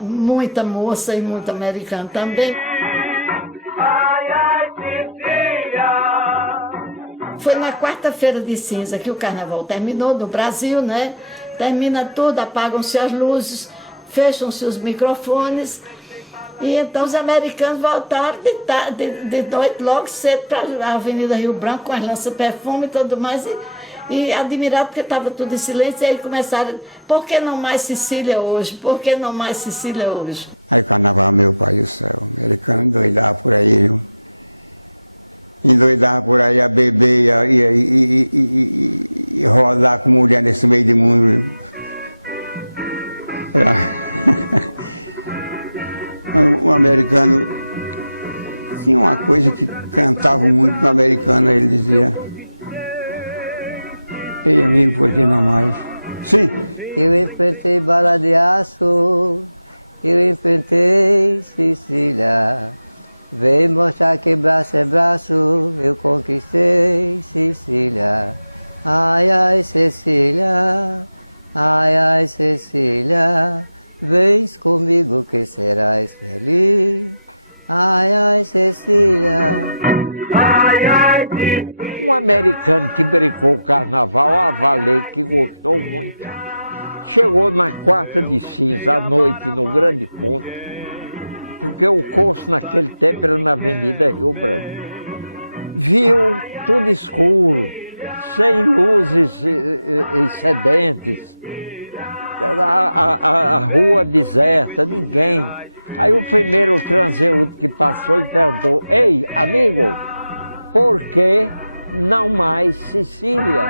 muita moça e muito americano também. Ai, ai, Sicília. Foi na quarta-feira de cinza que o carnaval terminou no Brasil, né? Termina tudo, apagam-se as luzes, fecham-se os microfones. E então os americanos voltaram de noite, logo cedo, para a Avenida Rio Branco, com as lança-perfume e tudo mais. E admirado porque estava tudo em silêncio. E aí começaram, por que não mais Sicília hoje? Por que não mais Sicília hoje? Aí carnaval, meu pai do céu, o americano doidava por aí, viu? Endoidava por aí a beber e rodar com mulher nesse meio de mundo. Um americano tinha uma coisa que cantava muito no americano, ele dizia: Ei, amigo, por que não mais? Sim. Eu enfrentei bala de aço, eu enfrentei Sicília. Vem mostrar que braço é braço, eu conquistei Sicília. Ai, ai, Cecília, ai, ai, Cecília, vens comigo que serás feliz. Ai, ai, Cecília. Ai, ai, um americano que brincou o carnaval, a valer, que gostou muito, chegou na quarta de cinza à noite no Grande Ponto, porque o curso naquele tempo era na Avenida Rio Branco. Viu tudo escuro, sem luzes excedentes, a rua deserta, ninguém. Aí o primeiro transeúnte que passou, ele perguntou: ei, amigo, por que não mais Sicília?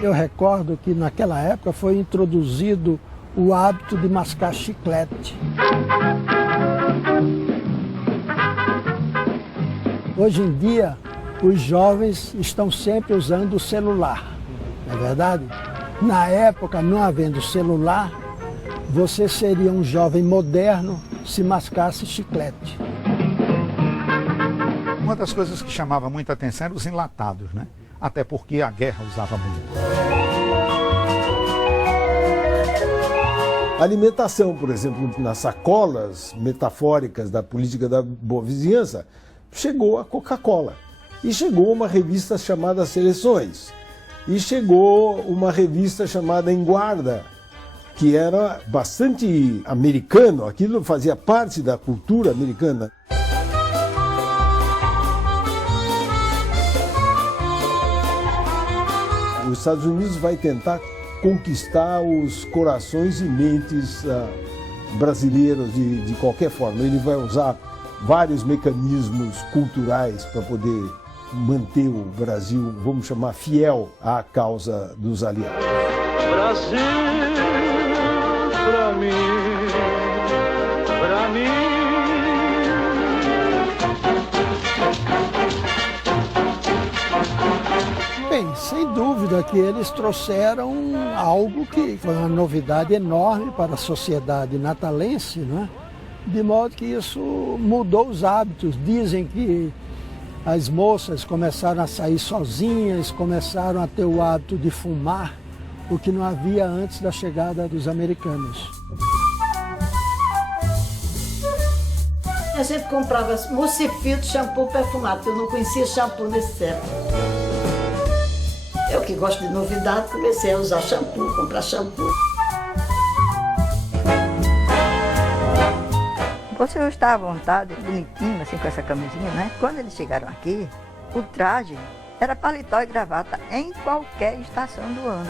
Eu recordo que naquela época foi introduzido o hábito de mascar chiclete. Hoje em dia, os jovens estão sempre usando o celular, não é verdade? Na época, não havendo celular, você seria um jovem moderno se mascasse chiclete. Uma das coisas que chamava muita atenção eram os enlatados, né? Até porque a guerra usava muito. Alimentação, por exemplo, nas sacolas metafóricas da política da boa vizinhança, chegou a Coca-Cola. E chegou uma revista chamada Seleções. E chegou uma revista chamada Em Guarda, que era bastante americano, aquilo fazia parte da cultura americana. Os Estados Unidos vai tentar conquistar os corações e mentes brasileiros de qualquer forma. Ele vai usar vários mecanismos culturais para poder manter o Brasil, vamos chamar, fiel à causa dos aliados. Brasil, pra mim, pra mim. Bem, sem dúvida que eles trouxeram algo que foi uma novidade enorme para a sociedade natalense, né? De modo que isso mudou os hábitos. Dizem que as moças começaram a sair sozinhas, começaram a ter o hábito de fumar, o que não havia antes da chegada dos americanos. A gente comprava Muscifito, shampoo perfumado, porque eu não conhecia shampoo nesse século. Eu que gosto de novidade, comecei a usar shampoo, comprar shampoo. Você está à vontade, bonitinho, assim, com essa camisinha, né? Quando eles chegaram aqui, o traje era paletó e gravata em qualquer estação do ano.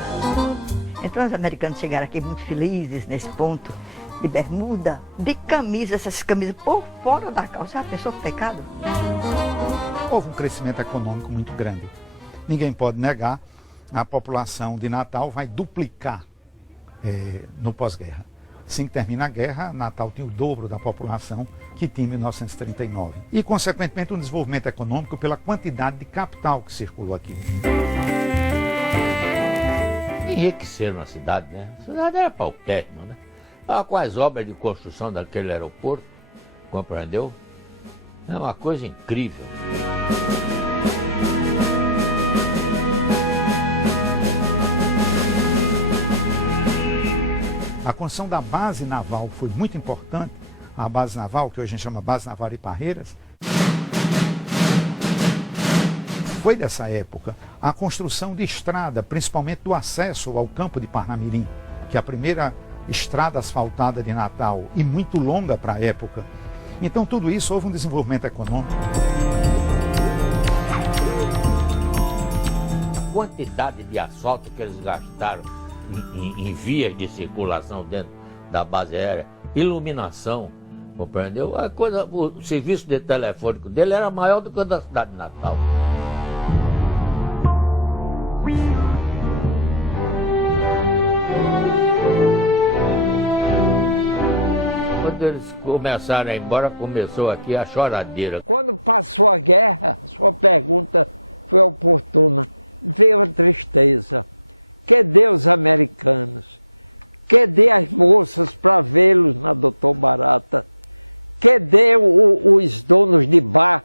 Então os americanos chegaram aqui muito felizes nesse ponto, de bermuda, de camisa, essas camisas por fora da calça. Já pensou que pecado? Houve um crescimento econômico muito grande. Ninguém pode negar, a população de Natal vai duplicar no pós-guerra. Assim que termina a guerra, Natal tinha o dobro da população que tinha em 1939. E, consequentemente, um desenvolvimento econômico pela quantidade de capital que circulou aqui. Enriqueceram a cidade, né? A cidade era paupérrima, né? Com as obras de construção daquele aeroporto, compreendeu? É uma coisa incrível. A construção da base naval foi muito importante. A base naval, que hoje a gente chama Base Naval de Parreiras, foi dessa época a construção de estrada, principalmente do acesso ao campo de Parnamirim, que é a primeira estrada asfaltada de Natal e muito longa para a época. Então tudo isso houve um desenvolvimento econômico. A quantidade de asfalto que eles gastaram em vias de circulação dentro da base aérea, iluminação, compreendeu? O serviço de telefônico dele era maior do que o da cidade de Natal. Quando eles começaram a ir embora, começou aqui a choradeira. Quando passou a guerra, sua pergunta foi oportuna. veio a tristeza. Cadê os americanos? Cadê as moças para vê-los na Doutor Barata? Cadê os donos de bar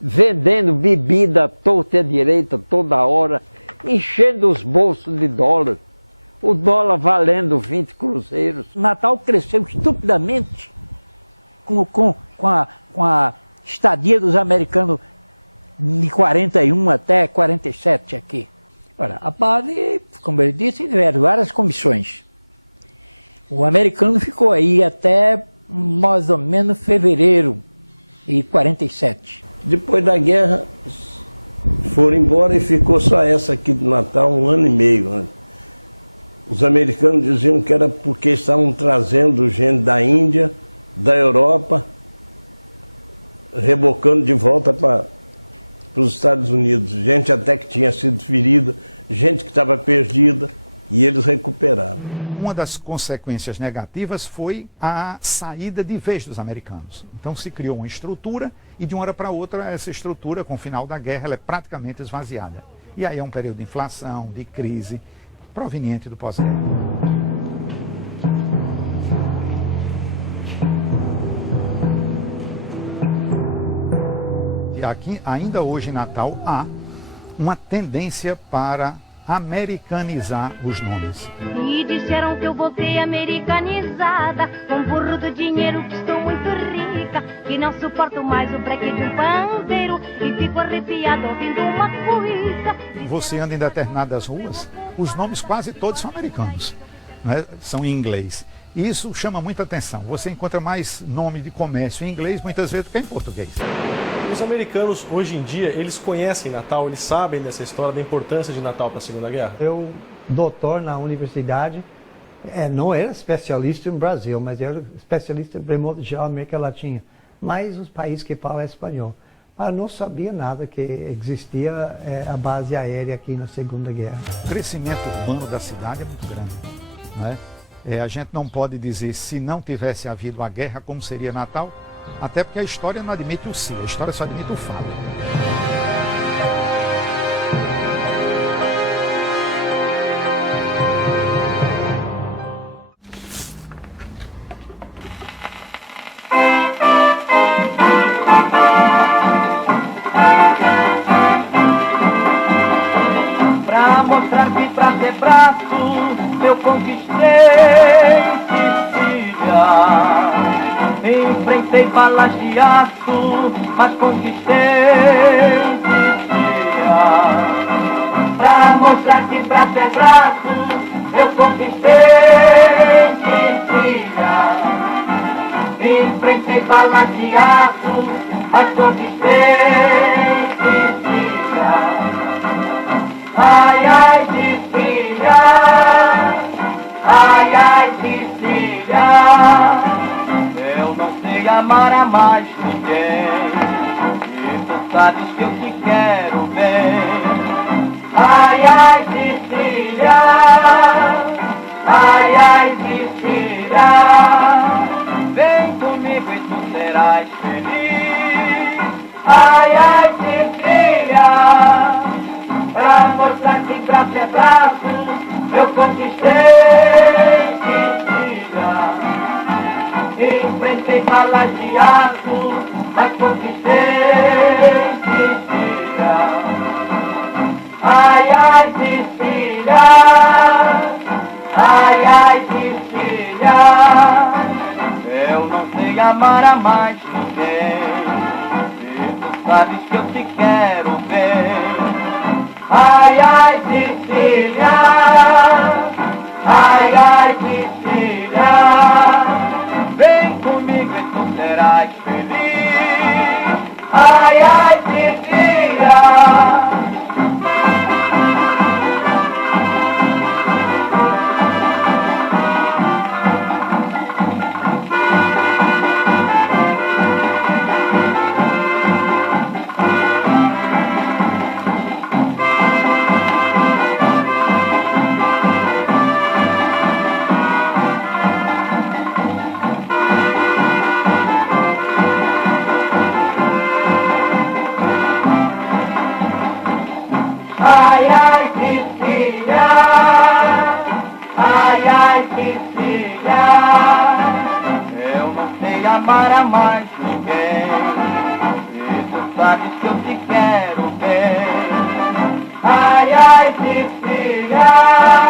vendendo bebida torta e à direita toda hora, enchendo os bolsos de dólar? O dólar valendo 20 cruzeiros. Natal cresceu estupidamente com a estadia dos americanos de 41 até 47 aqui. Olha, a base, como ele disse, tiveram várias comissões. O americano ficou aí até mais ou menos fevereiro de 47. Depois da guerra, foram embora e ficou só essa aqui do Natal 1 ano e meio. Né? Os americanos diziam que era porque estavam trazendo gente da Índia, da Europa, rebocando de volta para os Estados Unidos. Gente até que tinha sido ferida, gente que estava perdida, e eles recuperaram. Uma das consequências negativas foi a saída de vez dos americanos. Então se criou uma estrutura e de uma hora para outra essa estrutura, com o final da guerra, ela é praticamente esvaziada. E aí é um período de inflação, de crise, proveniente do pós-guerra. Aqui, ainda hoje em Natal, há uma tendência para americanizar os nomes. E disseram que eu voltei americanizada, com burro do dinheiro que estou muito rica, que não suporto mais o breque de um pandeiro e fico arrepiado ouvindo uma coisa. Você anda em determinadas ruas, os nomes quase todos são americanos, né? São em inglês. E isso chama muita atenção. Você encontra mais nome de comércio em inglês muitas vezes do que em português. Os americanos, hoje em dia, eles conhecem Natal, eles sabem dessa história, da importância de Natal para a Segunda Guerra? Eu, doutor na universidade, não era especialista no Brasil, mas era especialista em modo geral América Latina, mas os países que falam espanhol. Mas não sabia nada que existia a base aérea aqui na Segunda Guerra. O crescimento urbano da cidade é muito grande, né? A gente não pode dizer se não tivesse havido a guerra como seria Natal, até porque a história não admite o se, a história só admite o fato. Pra mostrar que pra ter braço eu conquistei Sicília. Enfrentei balas de aço, mas conquistei Sicília. Pra mostrar que pra ter braço eu conquistei Sicília. Enfrentei balas de aço, mas conquistei Sicília. Ai, ai, Sicília, ai, ai, Sicília, eu não sei amar a mais ninguém, e tu sabes que eu te quero bem. Ai, ai, Sicília, ai, ai, Sicília, vem comigo e tu serás feliz. Ai, ai, Sicília, pra mostrar que braço é braço, eu conquistei Sicília. Enfrentei balas de aço, mas conquistei Sicília. Ai, ai, Sicília, ai, ai, Sicília, eu não sei amar a mais ninguém, e tu sabes que eu te quero bem. Ai, ai, Sicília, ai, ai, Sicília, vem comigo e tu serás feliz. Ai, ai, Sicília. Ai, ai, Cecília, ai, ai, Cecília, eu não sei amar a mais ninguém, e tu sabes que eu te quero bem. Ai, ai, Cecília,